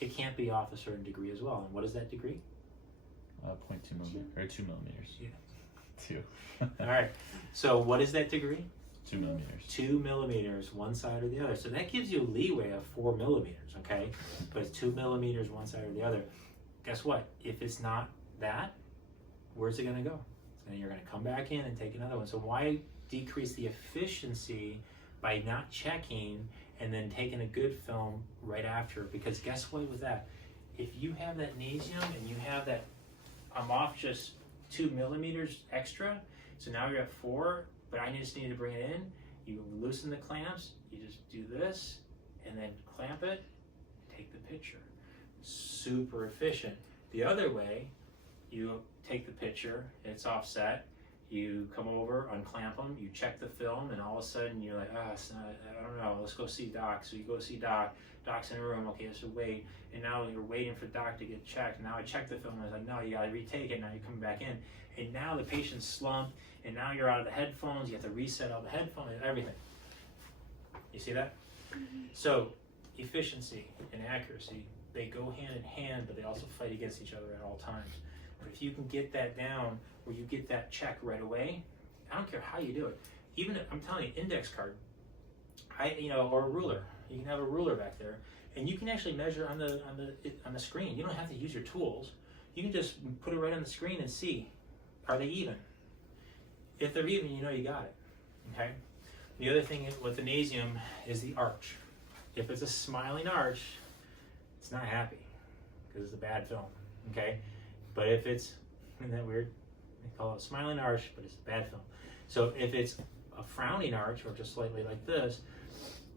it can't be off a certain degree as well. And what is that degree? 0.2 millimeters, or 2 millimeters. Yeah. 2. All right. So what is that degree? 2 millimeters. 2 millimeters, one side or the other. So that gives you a leeway of 4 millimeters, okay? But it's 2 millimeters, one side or the other. Guess what? If it's not that, where's it gonna go? And you're gonna come back in and take another one. So why decrease the efficiency by not checking and then taking a good film right after? Because guess what with that? If you have that nasium and you have that, I'm off just 2 millimeters extra, so now you're at 4, but I just need to bring it in. You loosen the clamps, you just do this, and then clamp it, take the picture. Super efficient. The other way, you take the picture, it's offset, you come over, unclamp them, you check the film, and all of a sudden you're like, it's not, I don't know, let's go see Doc. So you go see Doc, Doc's in the room, okay, so wait, and now you're waiting for Doc to get checked. And now I check the film, and I was like, no, you gotta retake it, now you're coming back in. And now the patient's slumped, and now you're out of the headphones, you have to reset all the headphones, everything. You see that? So, efficiency and accuracy, they go hand in hand, but they also fight against each other at all times. But if you can get that down, where you get that check right away, I don't care how you do it. Even if, I'm telling you, index card, or a ruler. You can have a ruler back there, and you can actually measure on the screen. You don't have to use your tools. You can just put it right on the screen and see, are they even? If they're even, you know you got it. Okay. The other thing with the nasium is the arch. If it's a smiling arch, it's not happy because it's a bad film. Okay. But if it's, isn't that weird? They call it a smiling arch, but it's a bad film. So if it's a frowning arch or just slightly like this,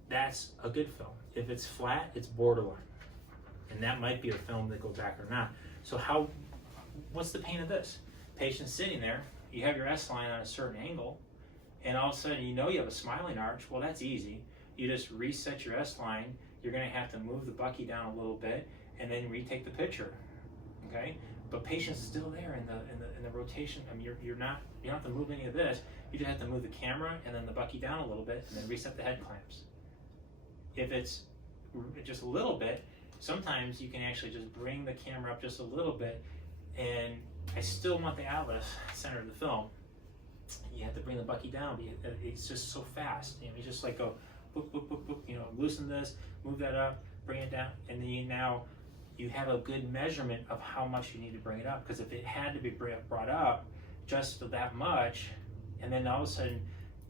that's a good film. If it's flat, it's borderline. And that might be a film that goes back or not. So what's the pain of this? Patient's sitting there, you have your S-line on a certain angle, and all of a sudden you know you have a smiling arch. Well, that's easy. You just reset your S-line. You're gonna have to move the bucky down a little bit and then retake the picture, okay? But patient's still there in the rotation. I mean, you don't have to move any of this. You just have to move the camera and then the bucky down a little bit and then reset the head clamps. If it's just a little bit, sometimes you can actually just bring the camera up just a little bit, and I still want the atlas center of the film. You have to bring the bucky down, but it's just so fast. You just like go boop, boop, boop, boop, loosen this, move that up, bring it down, and then now you have a good measurement of how much you need to bring it up. Because if it had to be brought up just for that much, and then all of a sudden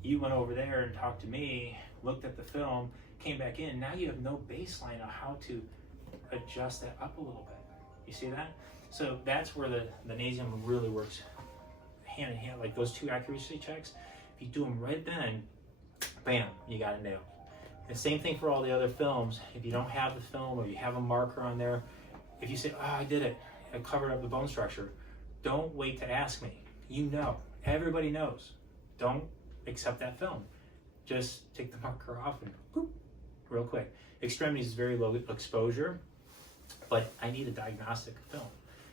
you went over there and talked to me, looked at the film, came back in, now you have no baseline of how to adjust that up a little bit. You see that? So that's where the nasium really works hand in hand, like those two accuracy checks. If you do them right then, bam, you got it nailed. The same thing for all the other films. If you don't have the film or you have a marker on there, if you say, I did it, I covered up the bone structure, don't wait to ask me. You know, everybody knows. Don't accept that film. Just take the marker off and boop, real quick. Extremities is very low exposure, but I need a diagnostic film.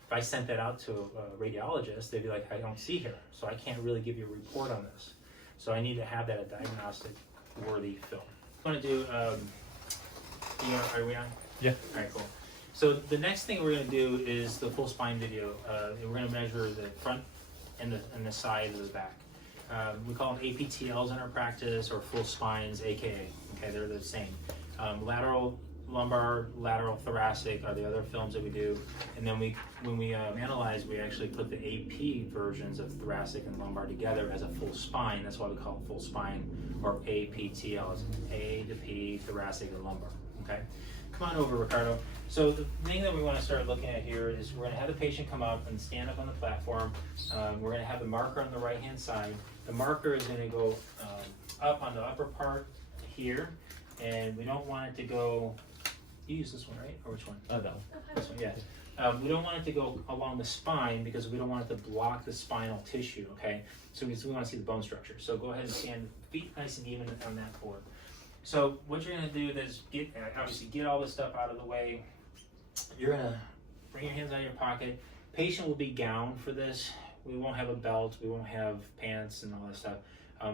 If I sent that out to a radiologist, they'd be like, I don't see here, so I can't really give you a report on this. So I need to have that a diagnostic worthy film. I want to do, are we on? Yeah. All right, cool. So the next thing we're going to do is the full spine video. We're going to measure the front and the side of the back. We call them APTLs in our practice, or full spines, AKA. Okay, they're the same. Lateral lumbar, lateral thoracic are the other films that we do. And then when we analyze, we actually put the AP versions of thoracic and lumbar together as a full spine. That's why we call it full spine, or APTLs, A to P, thoracic and lumbar. Okay, come on over, Ricardo. So the thing that we want to start looking at here is we're going to have the patient come up and stand up on the platform. We're going to have the marker on the right-hand side. The marker is going to go up on the upper part here, and we don't want it to go. You use this one, right? Or which one? Oh, that one. This one, yeah. We don't want it to go along the spine because we don't want it to block the spinal tissue, okay? So we want to see the bone structure. So go ahead and stand feet nice and even on that board. So what you're going to do is get all this stuff out of the way. You're going to bring your hands out of your pocket. Patient will be gowned for this. We won't have a belt. We won't have pants and all that stuff.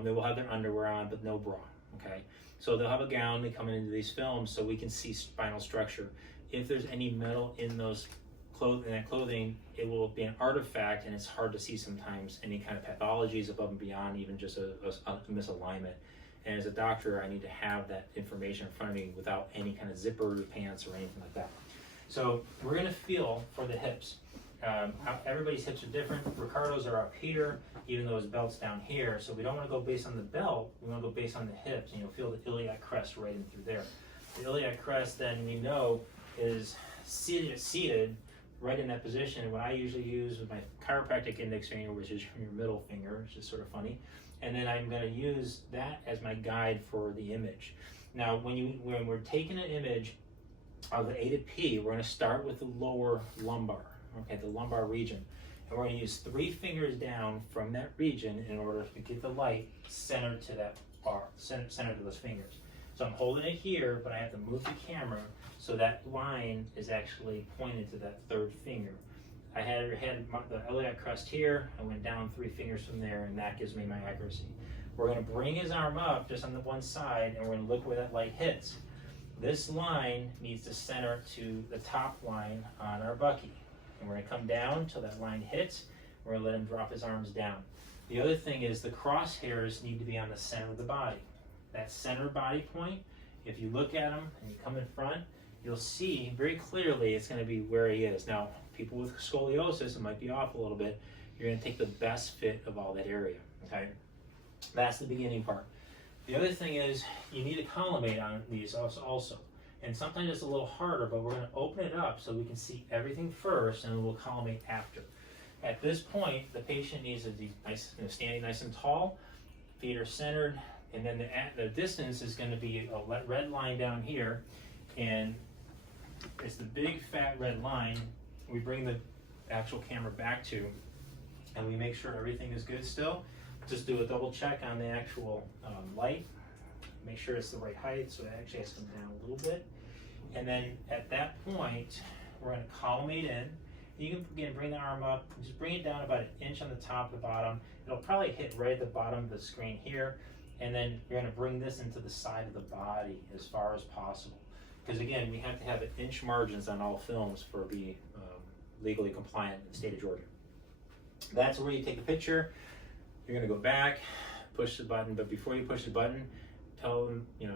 They will have their underwear on, but no bra, okay? So they'll have a gown, they come into these films so we can see spinal structure. If there's any metal in that clothing, it will be an artifact, and it's hard to see sometimes any kind of pathologies above and beyond, even just a misalignment. And as a doctor, I need to have that information in front of me without any kind of zipper pants or anything like that. So we're gonna feel for the hips. Everybody's hips are different. Ricardo's are up here, even though his belt's down here. So we don't wanna go based on the belt, we wanna go based on the hips, and you'll feel the iliac crest right in through there. The iliac crest then we know is seated right in that position. And what I usually use with my chiropractic index finger, which is your middle finger, which is sort of funny. And then I'm going to use that as my guide for the image. Now, when we're taking an image of the A to P, we're going to start with the lower lumbar, okay, the lumbar region. And we're going to use 3 fingers down from that region in order to get the light centered to that bar, centered to those fingers. So I'm holding it here, but I have to move the camera so that line is actually pointed to that 3rd finger. I had the iliac crest here, I went down 3 fingers from there, and that gives me my accuracy. We're going to bring his arm up just on the one side, and we're going to look where that light hits. This line needs to center to the top line on our bucky. And we're going to come down till that line hits. We're going to let him drop his arms down. The other thing is the crosshairs need to be on the center of the body. That center body point, if you look at him and you come in front, you'll see very clearly it's going to be where he is. Now, people with scoliosis, it might be off a little bit. You're going to take the best fit of all that area, okay? That's the beginning part. The other thing is you need to collimate on these also. And sometimes it's a little harder, but we're going to open it up so we can see everything first, and then we'll collimate after. At this point, the patient needs to be nice, standing nice and tall, feet are centered, and then the distance is going to be a red line down here, and it's the big fat red line we bring the actual camera back to, and we make sure everything is good still. Just do a double check on the actual light, make sure it's the right height, so it actually has to come down a little bit. And then at that point, we're going to collimate in. You can again bring the arm up, just bring it down about 1 inch on the top and the bottom. It'll probably hit right at the bottom of the screen here. And then you're going to bring this into the side of the body as far as possible. Because again, we have to have 1-inch margins on all films for be legally compliant in the state of Georgia. That's where you take the picture. You're going to go back, push the button, but before you push the button, tell them, you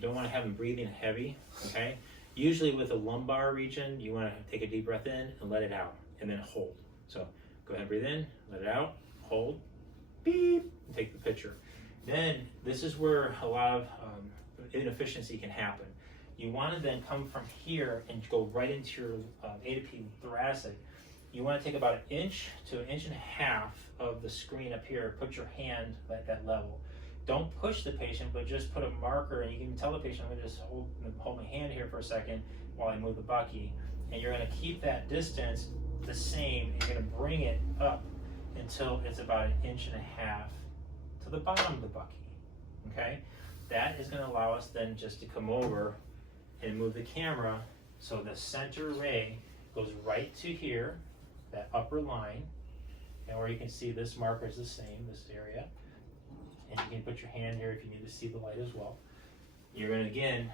don't want to have them breathing heavy, okay? Usually with the lumbar region, you want to take a deep breath in and let it out, and then hold. So go ahead and breathe in, let it out, hold, beep, and take the picture. Then this is where a lot of inefficiency can happen. You want to then come from here and go right into your A to P thoracic. You want to take about 1 inch to 1.5 inches of the screen up here. Put your hand at that level. Don't push the patient, but just put a marker, and you can tell the patient, I'm going to just hold my hand here for a second while I move the bucky. And you're going to keep that distance the same, and you're going to bring it up until it's about 1.5 inches to the bottom of the bucky, okay? That is going to allow us then just to come over and move the camera so the center ray goes right to here, that upper line, and where you can see this marker is the same, this area. And you can put your hand here if you need to see the light as well. You're going to, again,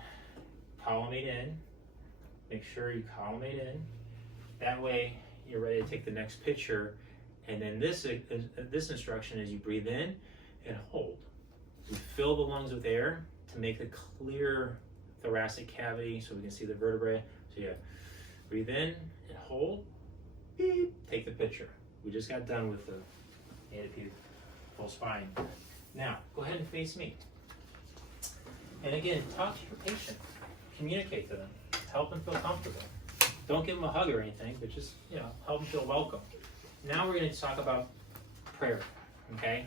collimate in. Make sure you collimate in. That way, you're ready to take the next picture. And then this instruction is you breathe in and hold. You fill the lungs with air to make a clear thoracic cavity so we can see the vertebrae. So yeah, breathe in and hold. Beep, take the picture. We just got done with the A to P full spine. Now, go ahead and face me. And again, talk to your patient. Communicate to them. Help them feel comfortable. Don't give them a hug or anything, but just, help them feel welcome. Now we're going to talk about prayer, okay?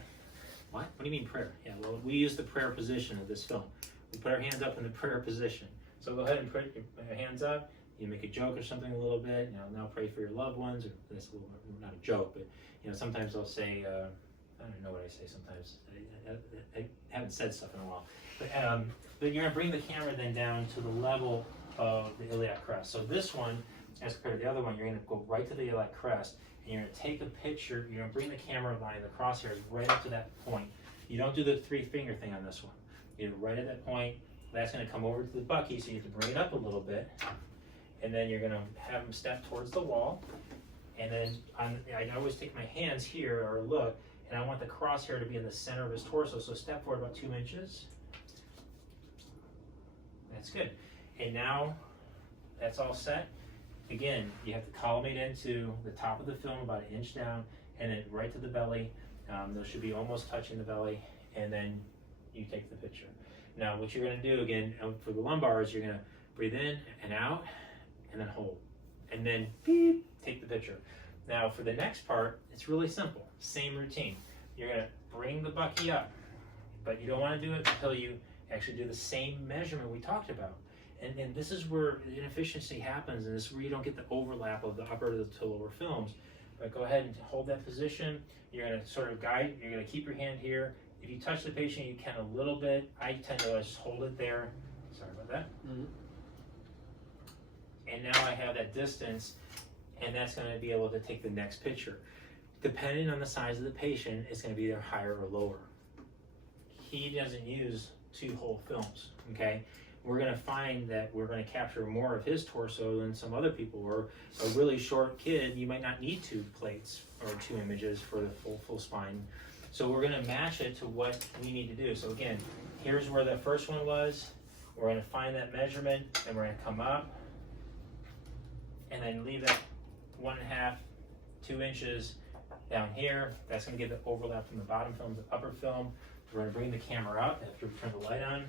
What do you mean prayer? Yeah, well, we use the prayer position of this film. We put our hands up in the prayer position. So go ahead and put your hands up. You make a joke or something a little bit. Now pray for your loved ones. Or that's a little, not a joke, but sometimes I'll say, I don't know what I say sometimes. I haven't said stuff in a while. But you're going to bring the camera then down to the level of the iliac crest. So this one, as compared to the other one, you're going to go right to the iliac crest, and you're going to take a picture. You're going to bring the camera line, the crosshairs, right up to that point. You don't do the 3-finger thing on this one. You're right at that point. That's going to come over to the bucky, so you have to bring it up a little bit. And then you're going to have him step towards the wall. And then I always take my hands here or look, and I want the crosshair to be in the center of his torso. So step forward about 2 inches. That's good. And now that's all set. Again, you have to collimate into the top of the film about 1 inch down, and then right to the belly. Those should be almost touching the belly, and then you take the picture. Now, what you're going to do again for the lumbars, you're going to breathe in and out, and then hold, and then beep, take the picture. Now, for the next part, it's really simple. Same routine. You're going to bring the bucky up, but you don't want to do it until you actually do the same measurement we talked about. And this is where the inefficiency happens, and this is where you don't get the overlap of the upper to lower films. But go ahead and hold that position. You're going to sort of guide. You're going to keep your hand here. If you touch the patient, you can a little bit. I tend to just hold it there. Sorry about that. Mm-hmm. And now I have that distance, and that's going to be able to take the next picture. Depending on the size of the patient, it's going to be either higher or lower. He doesn't use 2 whole films, okay? We're going to find that we're going to capture more of his torso than some other people. Or a really short kid, you might not need 2 plates or 2 images for the full spine. So we're going to match it to what we need to do. So again, here's where the first one was. We're going to find that measurement, and we're going to come up, and then leave that 1.5, 2 inches down here. That's going to give the overlap from the bottom film to the upper film. We're going to bring the camera up after we turn the light on.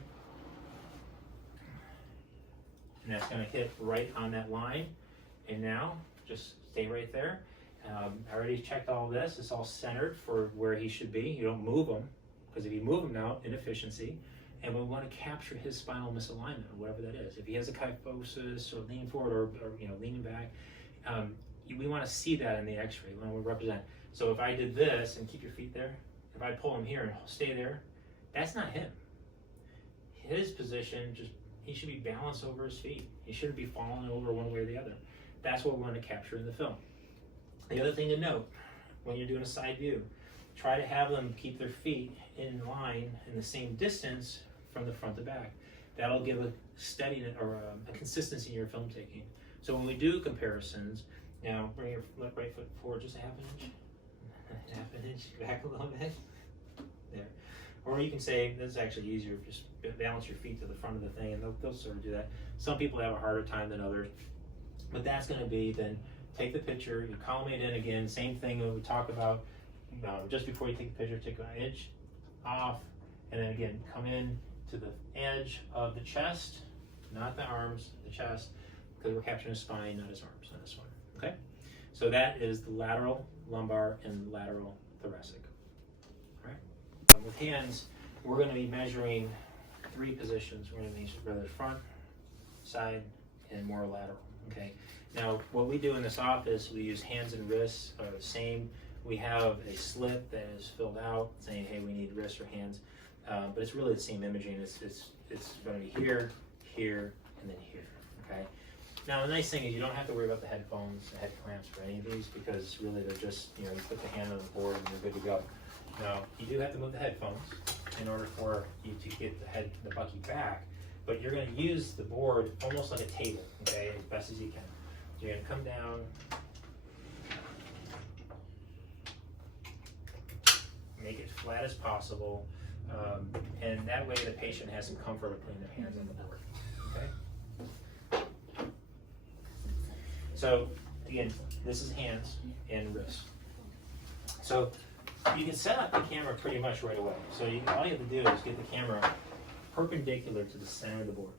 And that's going to hit right on that line. And now, just stay right there. I already checked all this. It's all centered for where he should be. You don't move him, because if you move him now, inefficiency. And we want to capture his spinal misalignment, or whatever that is. If he has a kyphosis, or lean forward, or leaning back, we want to see that in the X-ray. We want to represent. So if I did this, and keep your feet there, if I pull him here and stay there, that's not him. His position, he should be balanced over his feet. He shouldn't be falling over one way or the other. That's what we want to capture in the film. The other thing to note, when you're doing a side view, try to have them keep their feet in line in the same distance from the front to back. That'll give a steadiness or a consistency in your film taking. So when we do comparisons, now bring your right foot forward just 1/2 inch, 1/2 inch back a little bit, there. Or you can say, this is actually easier, just balance your feet to the front of the thing, and they'll sort of do that. Some people have a harder time than others, but that's going to be, then take the picture, you collimate in again, same thing that we talked about. Just before you take the picture, take 1 inch off, and then again, come in to the edge of the chest, not the arms, the chest, because we're capturing his spine, not his arms on this one, okay? So that is the lateral lumbar and lateral thoracic, all right? With hands, we're going to be measuring 3 positions. We're going to measure the front, side, and more lateral, okay? Now, what we do in this office, we use hands and wrists are the same. We have a slip that is filled out saying, hey, we need wrists or hands, but it's really the same imaging. It's going to be here, here, and then here, okay? Now, the nice thing is you don't have to worry about the headphones, the head clamps for any of these, because really they're just, you put the hand on the board and you're good to go. Now, you do have to move the headphones in order for you to get the bucky back, but you're going to use the board almost like a table, okay, as best as you can. So you're going to come down, make it flat as possible, and that way the patient has some comfort of putting their hands on the board, okay? So, again, this is hands and wrists. So, you can set up the camera pretty much right away. So all you have to do is get the camera perpendicular to the center of the board.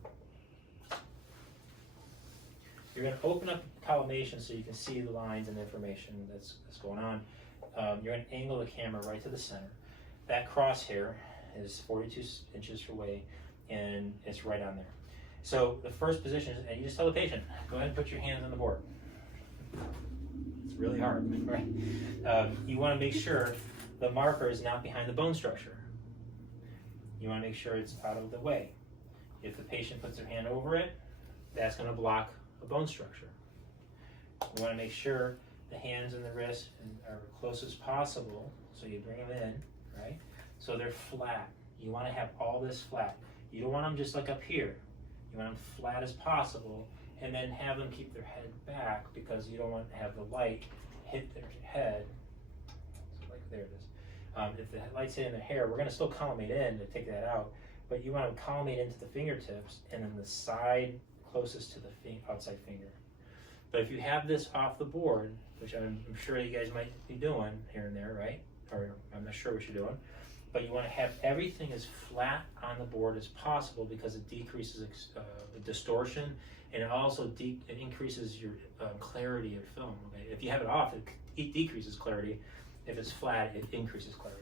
You're going to open up the collimation so you can see the lines and information that's going on. You're going to angle the camera right to the center. That crosshair is 42 inches away, and it's right on there. So the first position is, and you just tell the patient, go ahead and put your hands on the board. It's really hard, right? You want to make sure the marker is not behind the bone structure. You want to make sure it's out of the way. If the patient puts their hand over it, that's going to block a bone structure. You want to make sure the hands and the wrists are close as possible, so you bring them in, right? So they're flat. You want to have all this flat. You don't want them just like up here. You want them flat as possible, and then have them keep their head back because you don't want to have the light hit their head. So like there it is. If the light's hitting their hair, we're going to still collimate in to take that out, but you want to collimate into the fingertips and then the side closest to the outside finger. But if you have this off the board, which I'm sure you guys might be doing here and there, right? Or I'm not sure what you're doing, but you want to have everything as flat on the board as possible because it decreases distortion, and it also it increases your clarity of film. Okay? If you have it off, it decreases clarity. If it's flat, it increases clarity.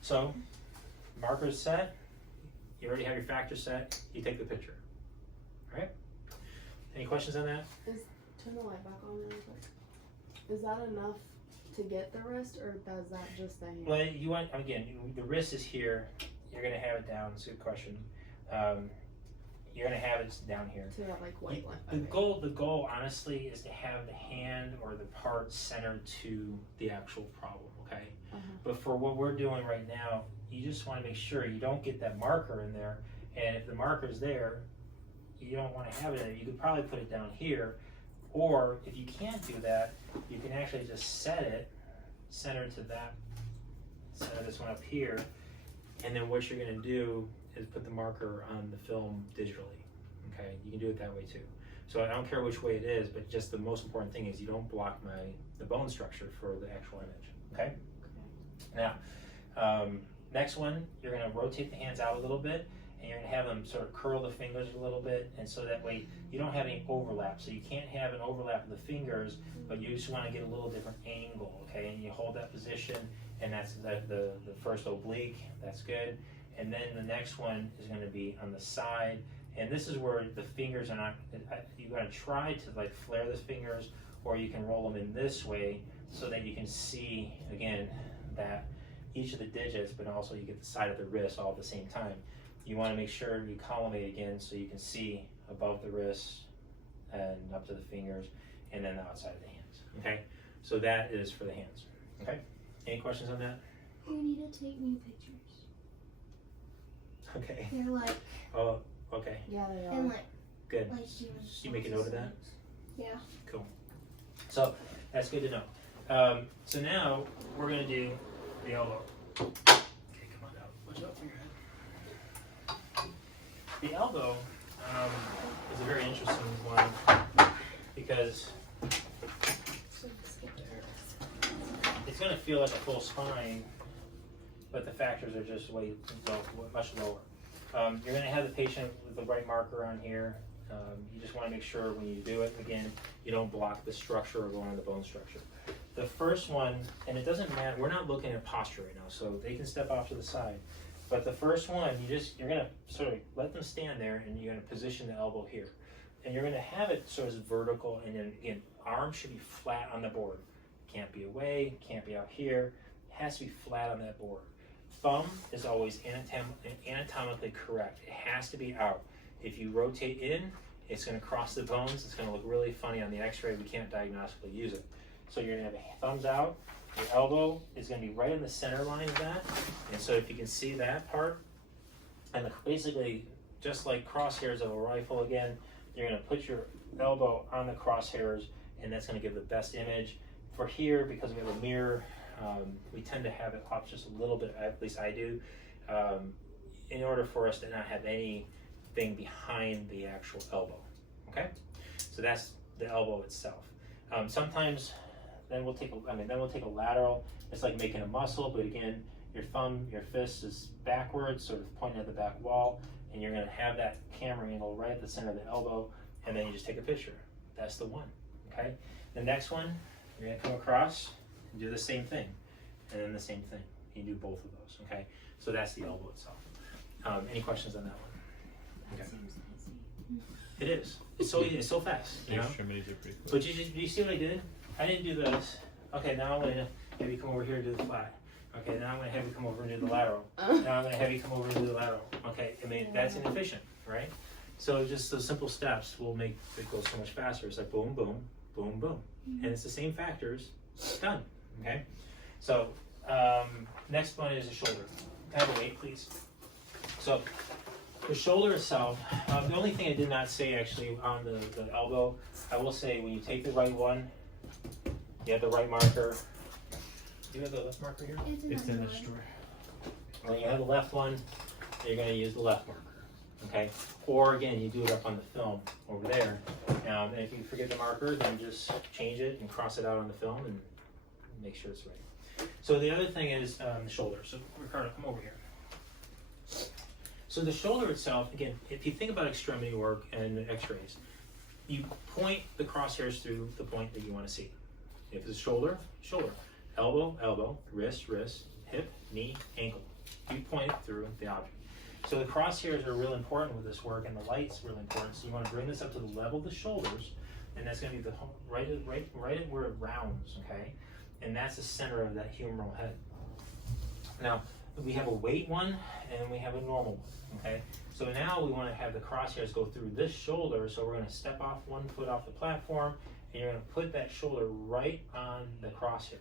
So, markers set. You already have your factor set. You take the picture. All right? Any questions on that? Turn the light back on really quick. Is that enough to get the wrist, or does that just the hand? Well, you want, again, the wrist is here. You're going to have it down. It's a good question. You're going to have it down here. To that like white line. The goal, honestly, is to have the hand or the part centered to the actual problem, okay? But for what we're doing right now, you just want to make sure you don't get that marker in there. And if the marker's there, you don't want to have it in there. You could probably put it down here. Or if you can't do that, you can actually just set it centered to that, center this one up here. And then what you're going to do is put the marker on the film digitally. Okay, you can do it that way too. So I don't care which way it is, but just the most important thing is you don't block the bone structure for the actual image. Okay. Now, next one, you're going to rotate the hands out a little bit, and you're going to have them sort of curl the fingers a little bit, and so that way you don't have any overlap. So you can't have an overlap of the fingers, but you just want to get a little different angle. Okay, and you hold that position, and that's the first oblique. That's good. And then the next one is going to be on the side, and this is where the fingers are not, you're going to try to like flare the fingers, or you can roll them in this way so that you can see, again, that each of the digits, but also you get the side of the wrist all at the same time. You want to make sure you collimate again so you can see above the wrist and up to the fingers, and then the outside of the hands. Okay, so that is for the hands. Okay, any questions on that? We need to take new pictures. Okay. They're like, Oh, okay. Yeah, they are. and like, Good. like human. You make a note of that? Yeah. Cool. So that's good to know. So now we're going to do the elbow. Okay, come on out. Watch out for your head. The elbow is a very interesting one because it's going to feel like a full spine, but the factors are just much lower. You're going to have the patient with the right marker on here. You just want to make sure when you do it, again, you don't block the structure or go on the bone structure. The first one, and it doesn't matter, we're not looking at posture right now, so they can step off to the side. But the first one, you're going to sort of let them stand there, and you're going to position the elbow here. And you're going to have it sort of vertical, and then again, arm should be flat on the board. Can't be away, can't be out here. It has to be flat on that board. Thumb is always anatomically correct. It has to be out. If you rotate in, it's going to cross the bones. It's going to look really funny on the x-ray. We can't diagnostically use it. So you're going to have thumbs out. Your elbow is going to be right in the center line of that. And so if you can see that part, and basically just like crosshairs of a rifle again, you're going to put your elbow on the crosshairs, and that's going to give the best image. For here, because we have a mirror, we tend to have it off just a little bit, at least I do, in order for us to not have anything behind the actual elbow. Okay, so that's the elbow itself. Sometimes then we'll take a lateral. It's like making a muscle, but again, your fist is backwards, sort of pointing at the back wall, and you're going to have that camera angle right at the center of the elbow, and then you just take a picture. That's the one. Okay, the next one, you're going to come across and do the same thing, and then the same thing. You do both of those. Okay, so that's the elbow itself. Any questions on that one? Okay. It is. It's so fast. The You know? extremities are pretty close. But you see what I did? I didn't do this. Okay, now I'm going to have you come over here and do the flat. Okay, now I'm going to have you come over and do the lateral. Now I'm going to have you come over and do the lateral. Okay, I mean, that's inefficient, right? So just those simple steps will make it go so much faster. It's like boom, boom, boom, boom. And it's the same factors, done, okay? So next one is the shoulder, have a weight, please? So the shoulder itself, the only thing I did not say actually on the elbow, I will say when you take the right one, you have the right marker. Do you have the left marker here? It's in the drawer. When you have the left one, you're going to use the left marker, okay? Or again, you do it up on the film over there. And if you forget the marker, then just change it and cross it out on the film and make sure it's right. So the other thing is the shoulder. So Ricardo, come over here. So the shoulder itself, again, if you think about extremity work and x-rays, you point the crosshairs through the point that you want to see. If it's shoulder, shoulder. Elbow, elbow. Wrist, wrist. Hip, knee, ankle. You point it through the object. So the crosshairs are really important with this work, and the light's really important. So you want to bring this up to the level of the shoulders, and that's going to be the right at where it rounds, okay? And that's the center of that humeral head. Now, we have a weight one, and we have a normal one, okay? So now we want to have the crosshairs go through this shoulder, so we're going to step off one foot off the platform, and you're going to put that shoulder right on the crosshair.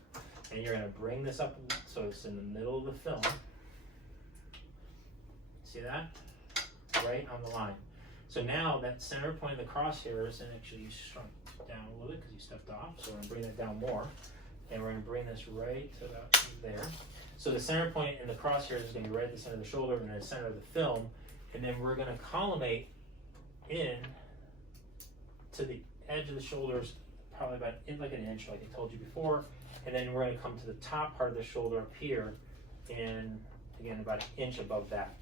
And you're going to bring this up so it's in the middle of the film. See that? Right on the line. So now that center point of the crosshairs, and actually you shrunk down a little bit because you stepped off, so we're going to bring that down more. And we're going to bring this right to about there. So the center point in the crosshairs is going to be right at the center of the shoulder and the center of the film. And then we're going to collimate in to the edge of the shoulders, probably about like an inch, like I told you before. And then we're going to come to the top part of the shoulder up here, and again, about an inch above that.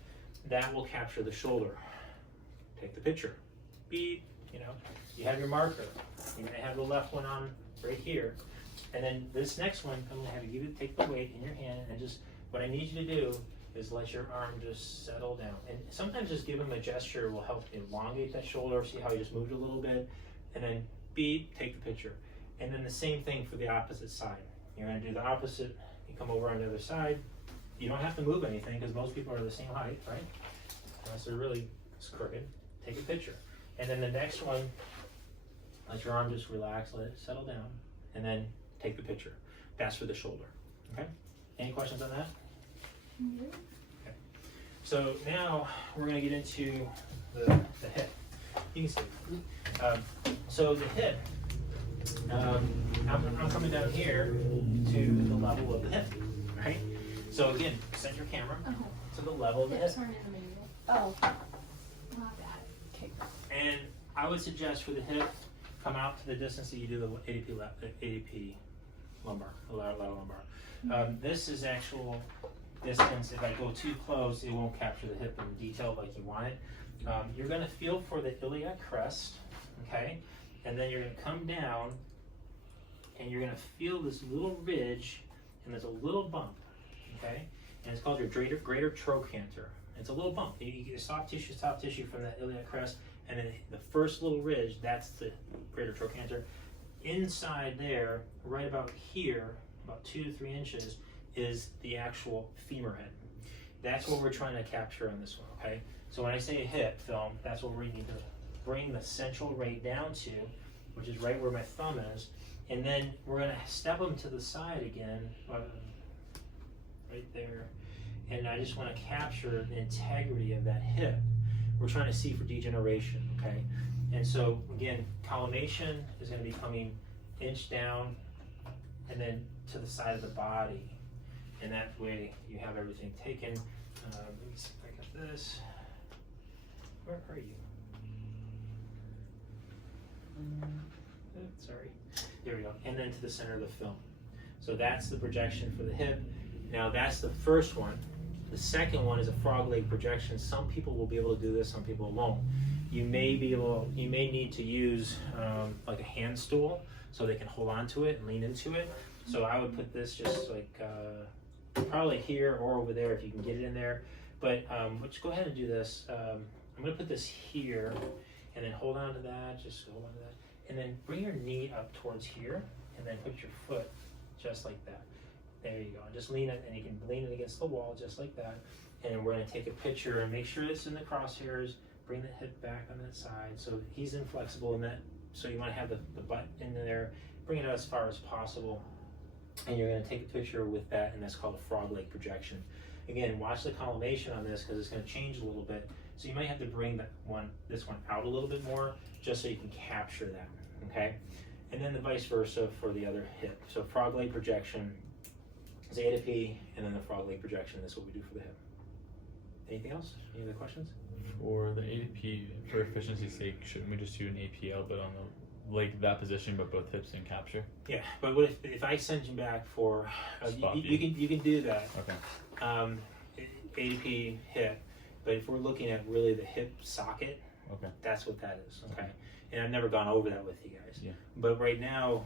That will capture the shoulder. Take the picture. Beep, you know, you have your marker. You're going to have the left one on right here. And then this next one, I'm going to have you take the weight in your hand, and just, what I need you to do is let your arm just settle down. And sometimes just give him a gesture will help elongate that shoulder. See how he just moved a little bit? And then beep, take the picture. And then the same thing for the opposite side. You're going to do the opposite. You come over on the other side. You don't have to move anything because most people are the same height, right? Unless they're really crooked. Take a picture. And then the next one, let your arm just relax, let it settle down, and then take the picture. That's for the shoulder. Okay? Any questions on that? No. Okay. So now we're going to get into the hip. You can see. So the hip, I'm coming down here to the level of the hip, right? So again, set your camera to the level of the hip. Hips aren't in the manual. Oh. Not bad. Okay. And I would suggest for the hip, come out to the distance that you do the ADP lumbar, the lateral lumbar. This is actual distance. If I go too close, it won't capture the hip in detail like you want it. You're going to feel for the iliac crest, okay? And then you're going to come down, and you're going to feel this little ridge, and there's a little bump, okay? And it's called your greater trochanter. It's a little bump. You get soft tissue from that iliac crest, and then the first little ridge, that's the greater trochanter. Inside there, right about here, about 2 to 3 inches, is the actual femur head. That's what we're trying to capture on this one, okay? So when I say hip film, that's what we need to bring the central ray down to, which is right where my thumb is. And then we're going to step them to the side again, right there. And I just want to capture the integrity of that hip. We're trying to see for degeneration, okay? And so, again, collimation is going to be coming inch down and then to the side of the body. And that way you have everything taken. Let me see if I got this. Where are you? Sorry. There we go. And then to the center of the film. So that's the projection for the hip. Now that's the first one. The second one is a frog leg projection. Some people will be able to do this, some people won't. You may need to use like a hand stool so they can hold on to it and lean into it. So I would put this just like probably here or over there if you can get it in there. But let's go ahead and do this. I'm going to put this here and then hold on to that, just hold on to that. And then bring your knee up towards here and then put your foot just like that. There you go. Just lean it, and you can lean it against the wall just like that. And we're going to take a picture and make sure it's in the crosshairs. Bring the hip back on that side so he's inflexible in that. So you want to have the butt in there. Bring it out as far as possible. And you're going to take a picture with that, and that's called a frog leg projection. again, watch the collimation on this because it's going to change a little bit. So you might have to bring this one out a little bit more just so you can capture that, okay? And then the vice versa for the other hip. So frog leg projection is A to P, and then the frog leg projection is what we do for the hip. Anything else? Any other questions? For the ADP, for efficiency's sake, shouldn't we just do an APL but on the that position, but both hips and capture? Yeah, but what if I send you back for you can do that. Okay. ADP hip, but if we're looking at really the hip socket, Okay. that's what that is. Okay. And I've never gone over that with you guys. Yeah. But right now,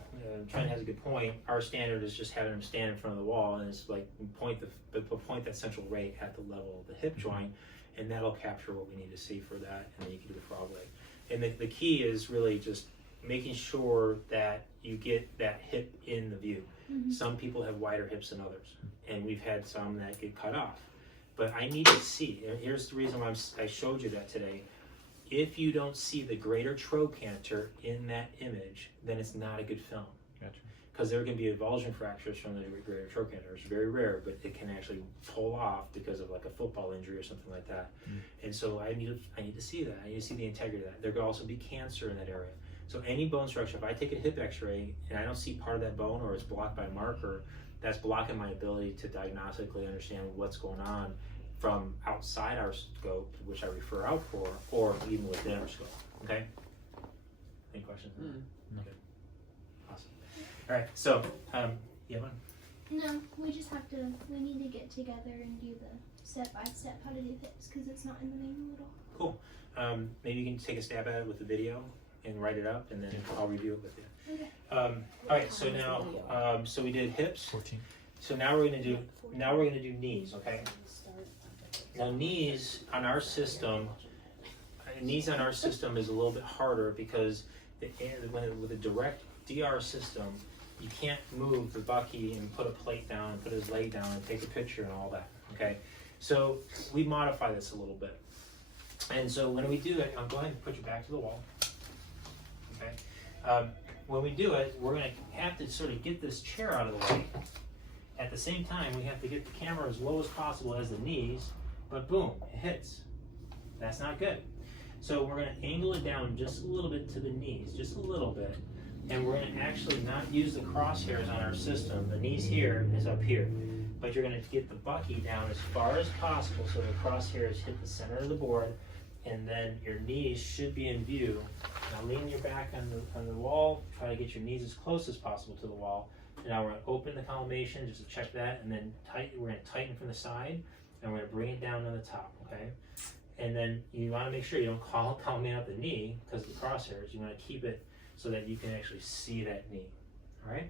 Trent has a good point. Our standard is just having him stand in front of the wall, and it's like point that central rate at the level of the hip joint, and that'll capture what we need to see for that, and then you can do the frog leg. And the key is really just making sure that you get that hip in the view. Mm-hmm. Some people have wider hips than others, and we've had some that get cut off. But I need to see, and here's the reason why I showed you that today. If you don't see the greater trochanter in that image, then it's not a good film. Gotcha. Because there can be avulsion fractures from the greater trochanter. It's very rare, but it can actually pull off because of like a football injury or something like that. And so I need to see that. I need to see the integrity of that. There could also be cancer in that area. So any bone structure, if I take a hip x-ray and I don't see part of that bone or it's blocked by a marker, that's blocking my ability to diagnostically understand what's going on from outside our scope, which I refer out for, or even within our scope. Okay? Any questions? No. Good. Awesome. All right, so, you have one? No, we just have to, we need to get together and do the step by step how to do hips because it's not in the manual at all. Cool. Maybe you can take a stab at it with the video and write it up, and then I'll review it with you. Okay. All right, so now, so we did hips. 14. So now we're gonna do knees, okay? Now knees on our system is a little bit harder because with a direct DR system, you can't move the bucky and put a plate down and put his leg down and take a picture and all that, okay? So we modify this a little bit. And so when we do it, go ahead and put your back to the wall, okay? When we do it, we're gonna have to sort of get this chair out of the way. At the same time, we have to get the camera as low as possible as the knees, but boom, it hits. That's not good. So we're gonna angle it down just a little bit to the knees, just a little bit, and we're gonna actually not use the crosshairs on our system. The knees here is up here, but you're gonna get the bucky down as far as possible so the crosshairs hit the center of the board, and then your knees should be in view. Now lean your back on the wall, try to get your knees as close as possible to the wall. And now we're gonna open the collimation just to check that, and then we're gonna tighten from the side, and we're gonna bring it down to the top, okay? And then you wanna make sure you don't collimate out the knee because of the crosshairs. You wanna keep it so that you can actually see that knee, all right?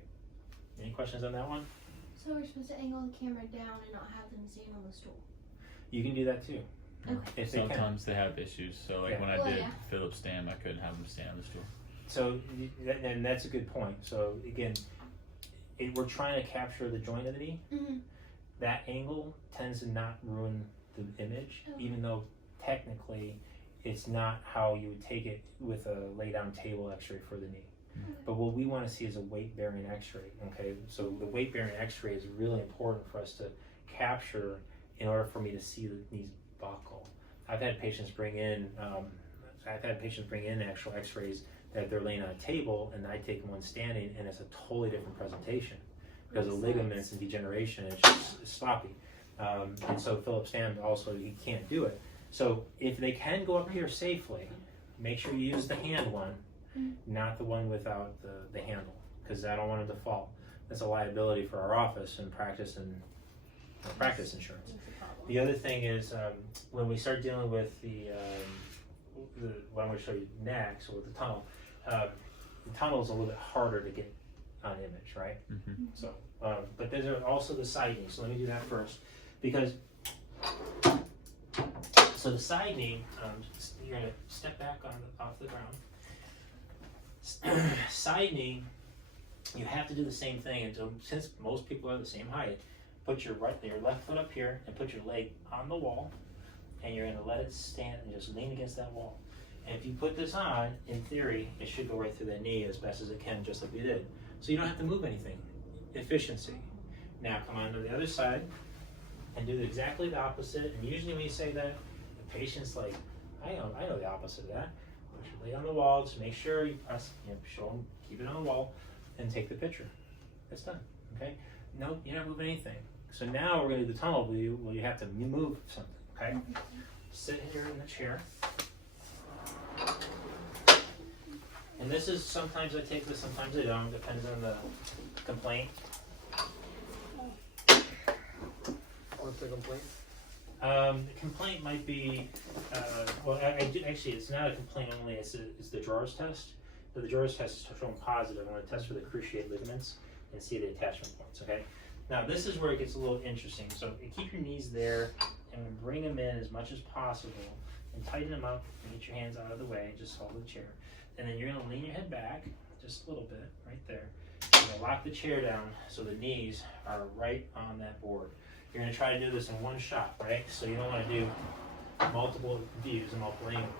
Any questions on that one? So we're supposed to angle the camera down and not have them stand on the stool. You can do that too. Okay. If they can. Sometimes they have issues. So like Yeah. when I Well, did yeah. Philip stand, I couldn't have him stand on the stool. So, and that's a good point. So again, we're trying to capture the joint of the knee. Mm-hmm. That angle tends to not ruin the image, Okay. even though technically it's not how you would take it with a lay down table x-ray for the knee. Okay. But what we want to see is a weight bearing x-ray, okay? So the weight bearing x-ray is really important for us to capture in order for me to see the knees buckle. I've had patients bring in actual x-rays that they're laying on a table, and I take one standing, and it's a totally different presentation because of Makes ligaments and degeneration, and it's just sloppy. And so Philip Stam also, he can't do it. So if they can go up here safely, make sure you use the hand one, not the one without the handle, because I don't want them to fall. That's a liability for our office and practice insurance. The other thing is when we start dealing with what I'm going to show you next, with the tunnel is a little bit harder to get on image, right? Mm-hmm. So, but there's also the side knee. So let me do that first, because so the side knee, you're going to step back off the ground. Side knee, you have to do the same thing. And since most people are the same height, put your left foot up here and put your leg on the wall, and you're going to let it stand and just lean against that wall. And if you put this on, in theory, it should go right through the knee as best as it can, just like we did. So you don't have to move anything. Efficiency. Now come on to the other side. and do exactly the opposite. And usually when you say that, the patient's like, I know the opposite of that. You should lay on the wall, just make sure you press, show them, keep it on the wall, and take the picture. That's done, okay? No, you're not moving anything. So now we're gonna do the tunnel view where you have to move something, okay? Sit here in the chair. And this is, sometimes I take this, sometimes I don't, depends on the complaint. What's the complaint? The complaint might be, well, I do, actually, it's not a complaint only, it's the drawers test. So the drawers test is showing positive. I want to test for the cruciate ligaments and see the attachment points, okay? Now, this is where it gets a little interesting. So keep your knees there and bring them in as much as possible and tighten them up and get your hands out of the way. Just hold the chair. And then you're going to lean your head back just a little bit right there. You're going to lock the chair down so the knees are right on that board. You're going to try to do this in one shot, right? So you don't want to do multiple views and multiple angles.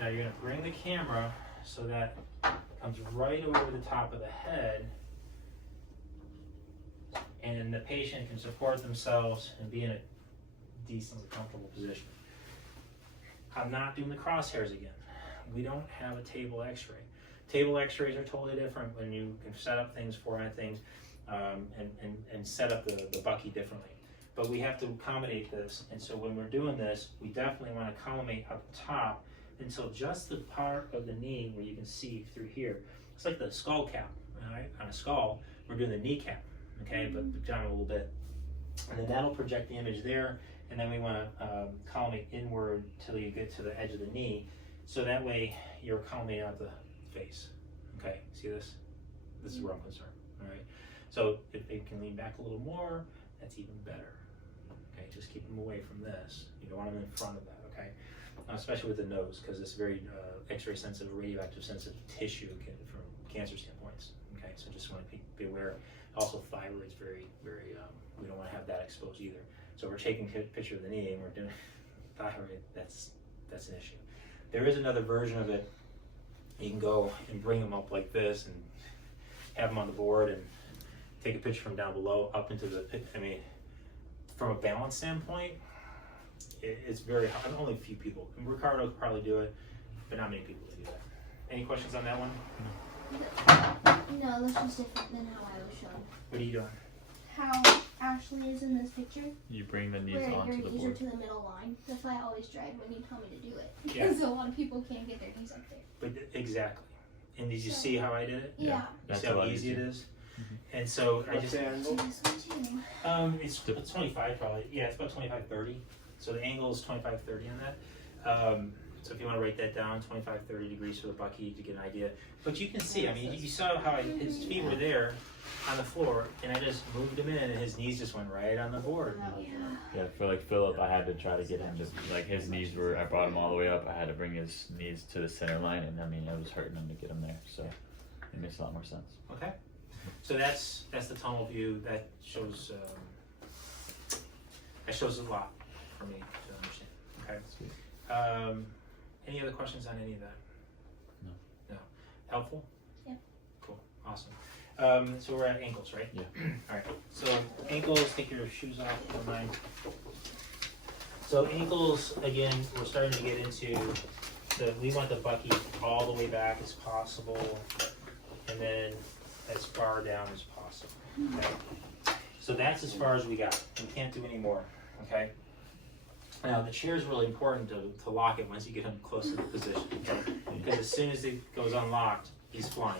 Now you're going to bring the camera so that it comes right over the top of the head, and the patient can support themselves and be in a decently comfortable position. I'm not doing the crosshairs again. We don't have a table x-ray. Table x-rays are totally different when you can set up things, format things, and set up the bucky differently. But we have to accommodate this, and so when we're doing this, we definitely want to collimate up top until just the part of the knee where you can see through here. It's like the skull cap, right? On a skull, we're doing the kneecap, okay, but down a little bit. And then that'll project the image there, and then we want to collimate inward till you get to the edge of the knee, so that way you're collimating out the face, okay? See this? This is where I'm concerned, all right? So if they can lean back a little more, that's even better. Okay, just keep them away from this. You don't want them in front of that, okay? Especially with the nose, because it's very X-ray sensitive, radioactive sensitive tissue from cancer standpoints. Okay, so just want to be aware. Also, thyroid's very, very. We don't want to have that exposed either. So we're taking a picture of the knee and we're doing thyroid. That's an issue. There is another version of it. You can go and bring them up like this and have them on the board and take a picture from down below up into the. I mean, from a balance standpoint, it's very hard. Only a few people. Ricardo could probably do it, but not many people can do that. Any questions on that one? No, this was different than how I was shown. What are you doing? How Ashley is in this picture, You bring the knees where your onto the knees are board. to the middle line. That's why I always drag when you tell me to do it. Yeah. Because a lot of people can't get their knees up there. But exactly. And did you So- see how I did it? Yeah. You That's see a how lot easy it easier. is? And so I What's just the angle? This one too. it's 25 probably. Yeah, it's about 25-30. So the angle is 25-30 on that. So if you want to write that down, 25-30 degrees for the bucky to get an idea. But you can see, I mean, you saw how his feet were there on the floor, and I just moved him in, and his knees just went right on the board. Yeah, for like Philip, I had to try to get him to, like, his knees were, I brought him all the way up. I had to bring his knees to the center line, and I mean, I was hurting him to get him there. So it makes a lot more sense. Okay. So that's the tunnel view. That shows a lot for me to understand. Okay. Sweet. Any other questions on any of that? No. No. Helpful? Yeah. Cool. Awesome. So we're at ankles, right? Yeah. All right. So ankles, take your shoes off, if you don't mind. So ankles, again, we're starting to get into we want the bucky all the way back as possible, and then as far down as possible. Okay. So that's as far as we got. We can't do any more. Okay. Now the chair is really important to lock it once you get him close to the position, okay? Because as soon as it goes unlocked, he's flying.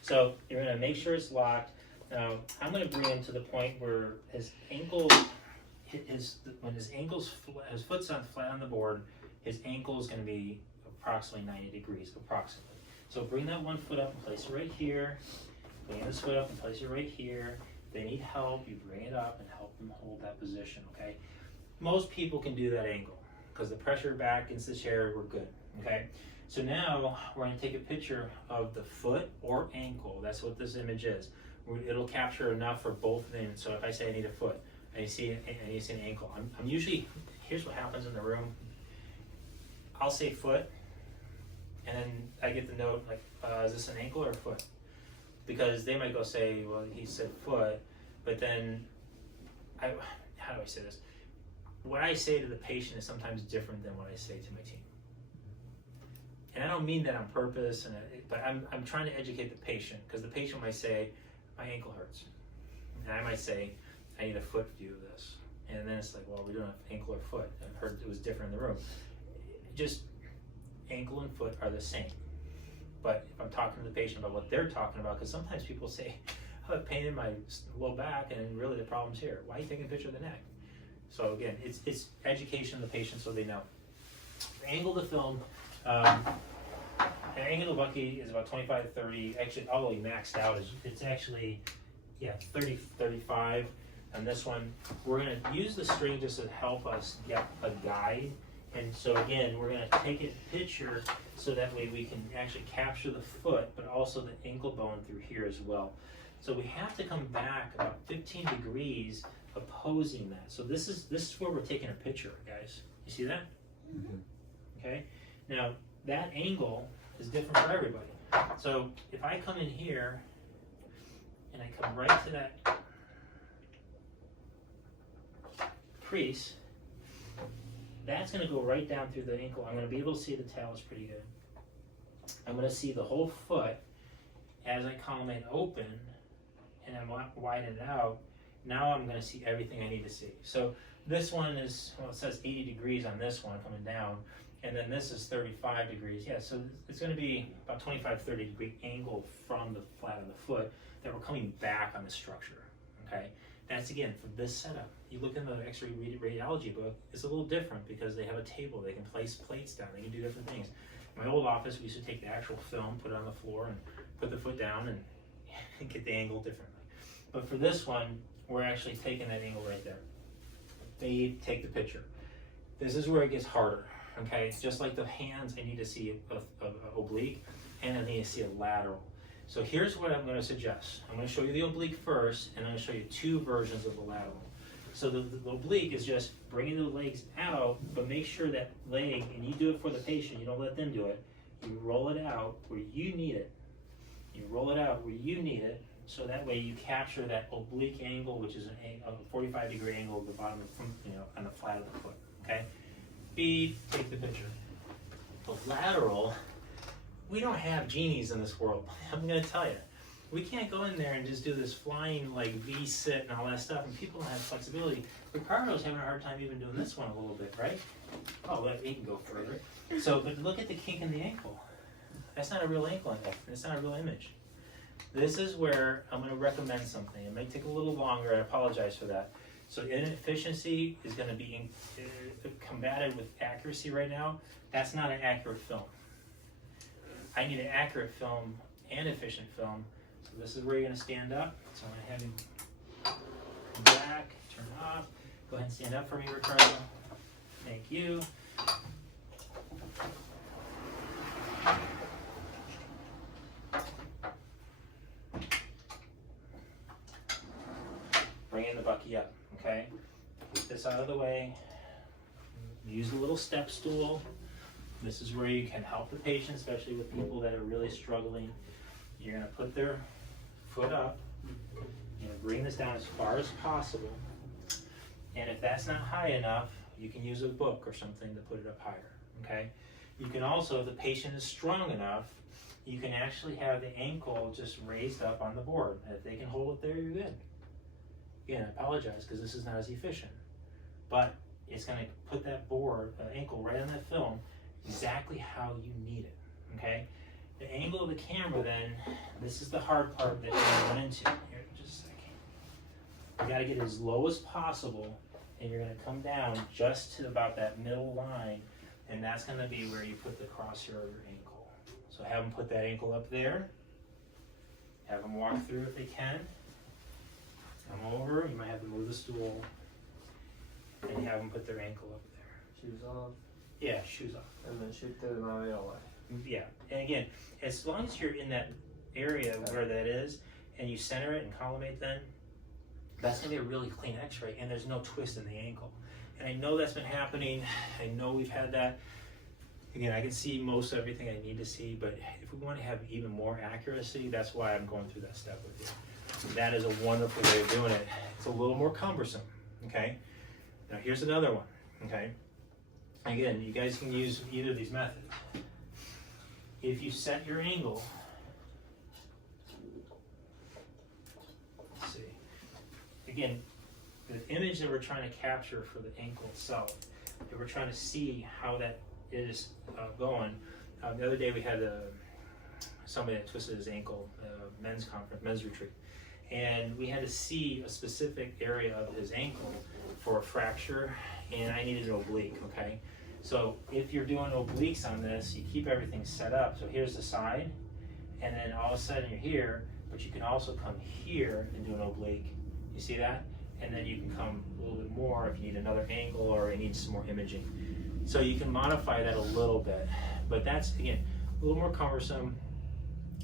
So you're going to make sure it's locked. Now I'm going to bring him to the point where his ankle, when his foot's on flat on the board, his ankle is going to be approximately 90 degrees, approximately. So bring that one foot up and place it right here. Bring this foot up and place it right here. If they need help, you bring it up and help them hold that position, okay? Most people can do that angle because the pressure back against the chair, we're good, okay? So now we're going to take a picture of the foot or ankle. That's what this image is. It'll capture enough for both of them. So if I say I need a foot, I see an ankle. I'm usually, here's what happens in the room. I'll say foot, and then I get the note like, is this an ankle or a foot? Because they might go say, well, he said foot, but then, how do I say this? what I say to the patient is sometimes different than what I say to my team. And I don't mean that on purpose, but I'm trying to educate the patient, because the patient might say, my ankle hurts. And I might say, I need a foot view of this. And then it's like, well, we don't have ankle or foot. I've heard it was different in the room. Just ankle and foot are the same. But if I'm talking to the patient about what they're talking about, because sometimes people say, I have pain in my low back, and really the problem's here. Why are you taking a picture of the neck? So again, it's education of the patient so they know. The angle of the film, the angle of the bucky is about 25 to 30. Actually, all the way maxed out it's actually, 30, 35. And this one, we're going to use the string just to help us get a guide. And so again, we're going to take a picture so that way we can actually capture the foot, but also the ankle bone through here as well. So we have to come back about 15 degrees opposing that. So this is where we're taking a picture, guys. You see that? Mm-hmm. Okay. Now that angle is different for everybody. So if I come in here and I come right to that crease, that's going to go right down through the ankle. I'm going to be able to see the talus pretty good. I'm going to see the whole foot as I collimate open and I'm widen it out. Now I'm going to see everything I need to see. So this one is, well, it says 80 degrees on this one coming down, and then this is 35 degrees. Yeah, so it's going to be about 25, 30 degree angle from the flat of the foot that we're coming back on the structure, okay? That's again for this setup. You look in the X-ray radiology book, it's a little different because they have a table, they can place plates down, they can do different things. In my old office, we used to take the actual film, put it on the floor, and put the foot down and get the angle differently. But for this one, we're actually taking that angle right there. They take the picture. This is where it gets harder, okay? Just like the hands, I need to see a oblique, and I need to see a lateral. So here's what I'm going to suggest. I'm going to show you the oblique first, and I'm going to show you two versions of the lateral. So the oblique is just bringing the legs out, but make sure that leg, and you do it for the patient, you don't let them do it. You roll it out where you need it. You roll it out where you need it, so that way you capture that oblique angle, which is a 45 degree angle at the bottom of, on the flat of the foot, okay? Take the picture. The lateral, we don't have genies in this world. I'm going to tell you, we can't go in there and just do this flying like V-sit and all that stuff, and people don't have flexibility. Ricardo's having a hard time even doing this one a little bit, right? Oh, he can go further. So, but look at the kink in the ankle. That's not a real ankle, it's not a real image. This is where I'm going to recommend something. It may take a little longer, I apologize for that. So inefficiency is going to be combated with accuracy right now. That's not an accurate film. I need an accurate film and efficient film. So this is where you're going to stand up. So I'm going to have him come back, turn off. Go ahead and stand up for me, Ricardo. Thank you. Bring in the bucky up, okay? Get this out of the way. Use a little step stool. This is where you can help the patient, especially with people that are really struggling. You're going to put their foot up. You're going to bring this down as far as possible. And if that's not high enough, you can use a book or something to put it up higher, okay? You can also, if the patient is strong enough, you can actually have the ankle just raised up on the board. And if they can hold it there, you're good. Again, I apologize because this is not as efficient. But it's going to put that ankle right on that film exactly how you need it, okay? The angle of the camera then, this is the hard part that you're going to run into. Here, just a second. You got to get it as low as possible, and you're going to come down just to about that middle line, and that's going to be where you put the crosshair of your ankle. So have them put that ankle up there. Have them walk through if they can. Come over, you might have to move the stool, and have them put their ankle up there. Shoes off, Yeah, shoes off. and then shoot the Mario away. Yeah, and again, as long as you're in that area where that is, and you center it and collimate then, that's gonna be a really clean x-ray, and there's no twist in the ankle. And I know that's been happening, I know we've had that. Again, I can see most everything I need to see, but if we wanna have even more accuracy, that's why I'm going through that step with you. That is a wonderful way of doing it. It's a little more cumbersome, okay? Now here's another one. Okay. Again, you guys can use either of these methods. If you set your angle, let's see. Again, the image that we're trying to capture for the ankle itself, that we're trying to see how that is going. The other day we had somebody that twisted his ankle, men's conference, men's retreat, and we had to see a specific area of his ankle for a fracture, and I needed an oblique. Okay. So if you're doing obliques on this, you keep everything set up. So here's the side, and then all of a sudden you're here, but you can also come here and do an oblique. You see that? And then you can come a little bit more if you need another angle or you need some more imaging. So you can modify that a little bit, but that's, again, a little more cumbersome,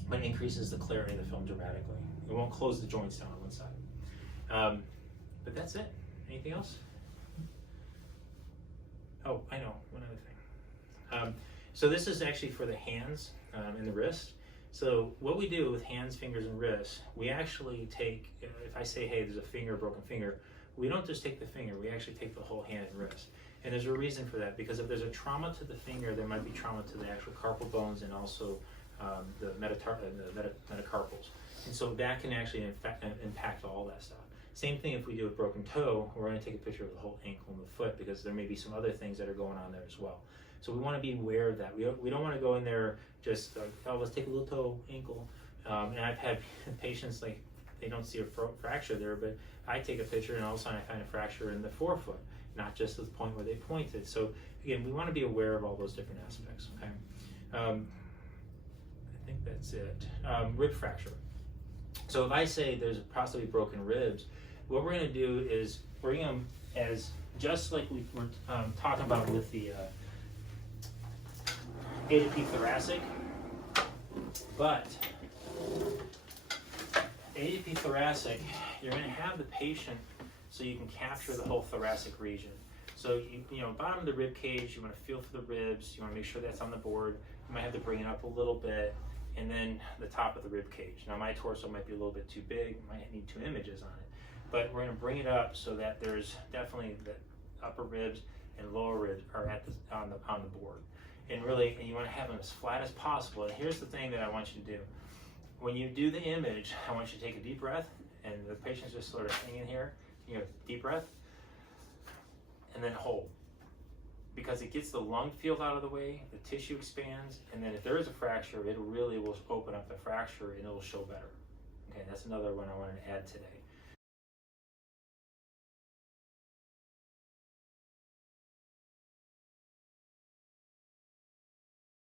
but increases the clarity of the film dramatically. It won't close the joints down on one side. But that's it. Anything else? Oh, I know, one other thing. So this is actually for the hands and the wrist. So what we do with hands, fingers, and wrists, we actually take, if I say, hey, there's a finger, broken finger, we don't just take the finger, we actually take the whole hand and wrist. And there's a reason for that, because if there's a trauma to the finger, there might be trauma to the actual carpal bones and also the metacarpals. And so that can actually impact all that stuff. Same thing if we do a broken toe, we're going to take a picture of the whole ankle and the foot, because there may be some other things that are going on there as well. So we want to be aware of that. We don't want to go in there just, oh, let's take a little toe, ankle. And I've had patients, like, they don't see a fracture there, but I take a picture and all of a sudden I find a fracture in the forefoot, not just at the point where they pointed. So again, we want to be aware of all those different aspects, okay? I think that's it. Rib fracture. So if I say there's possibly broken ribs, what we're going to do is bring them as, just like we were talking about with the ADP thoracic, but ADP thoracic, you're going to have the patient so you can capture the whole thoracic region. So you know, bottom of the rib cage, you want to feel for the ribs, you want to make sure that's on the board. You might have to bring it up a little bit, and then the top of the rib cage. Now my torso might be a little bit too big, might need 2 images on it, but we're going to bring it up so that there's definitely the upper ribs and lower ribs are at on the board. And really, you want to have them as flat as possible. And here's the thing that I want you to do. When you do the image, I want you to take a deep breath, and the patient's just sort of hanging here. You know, deep breath, and then hold. Because it gets the lung field out of the way, the tissue expands, and then if there is a fracture, it really will open up the fracture and it will show better. Okay, that's another one I wanted to add today.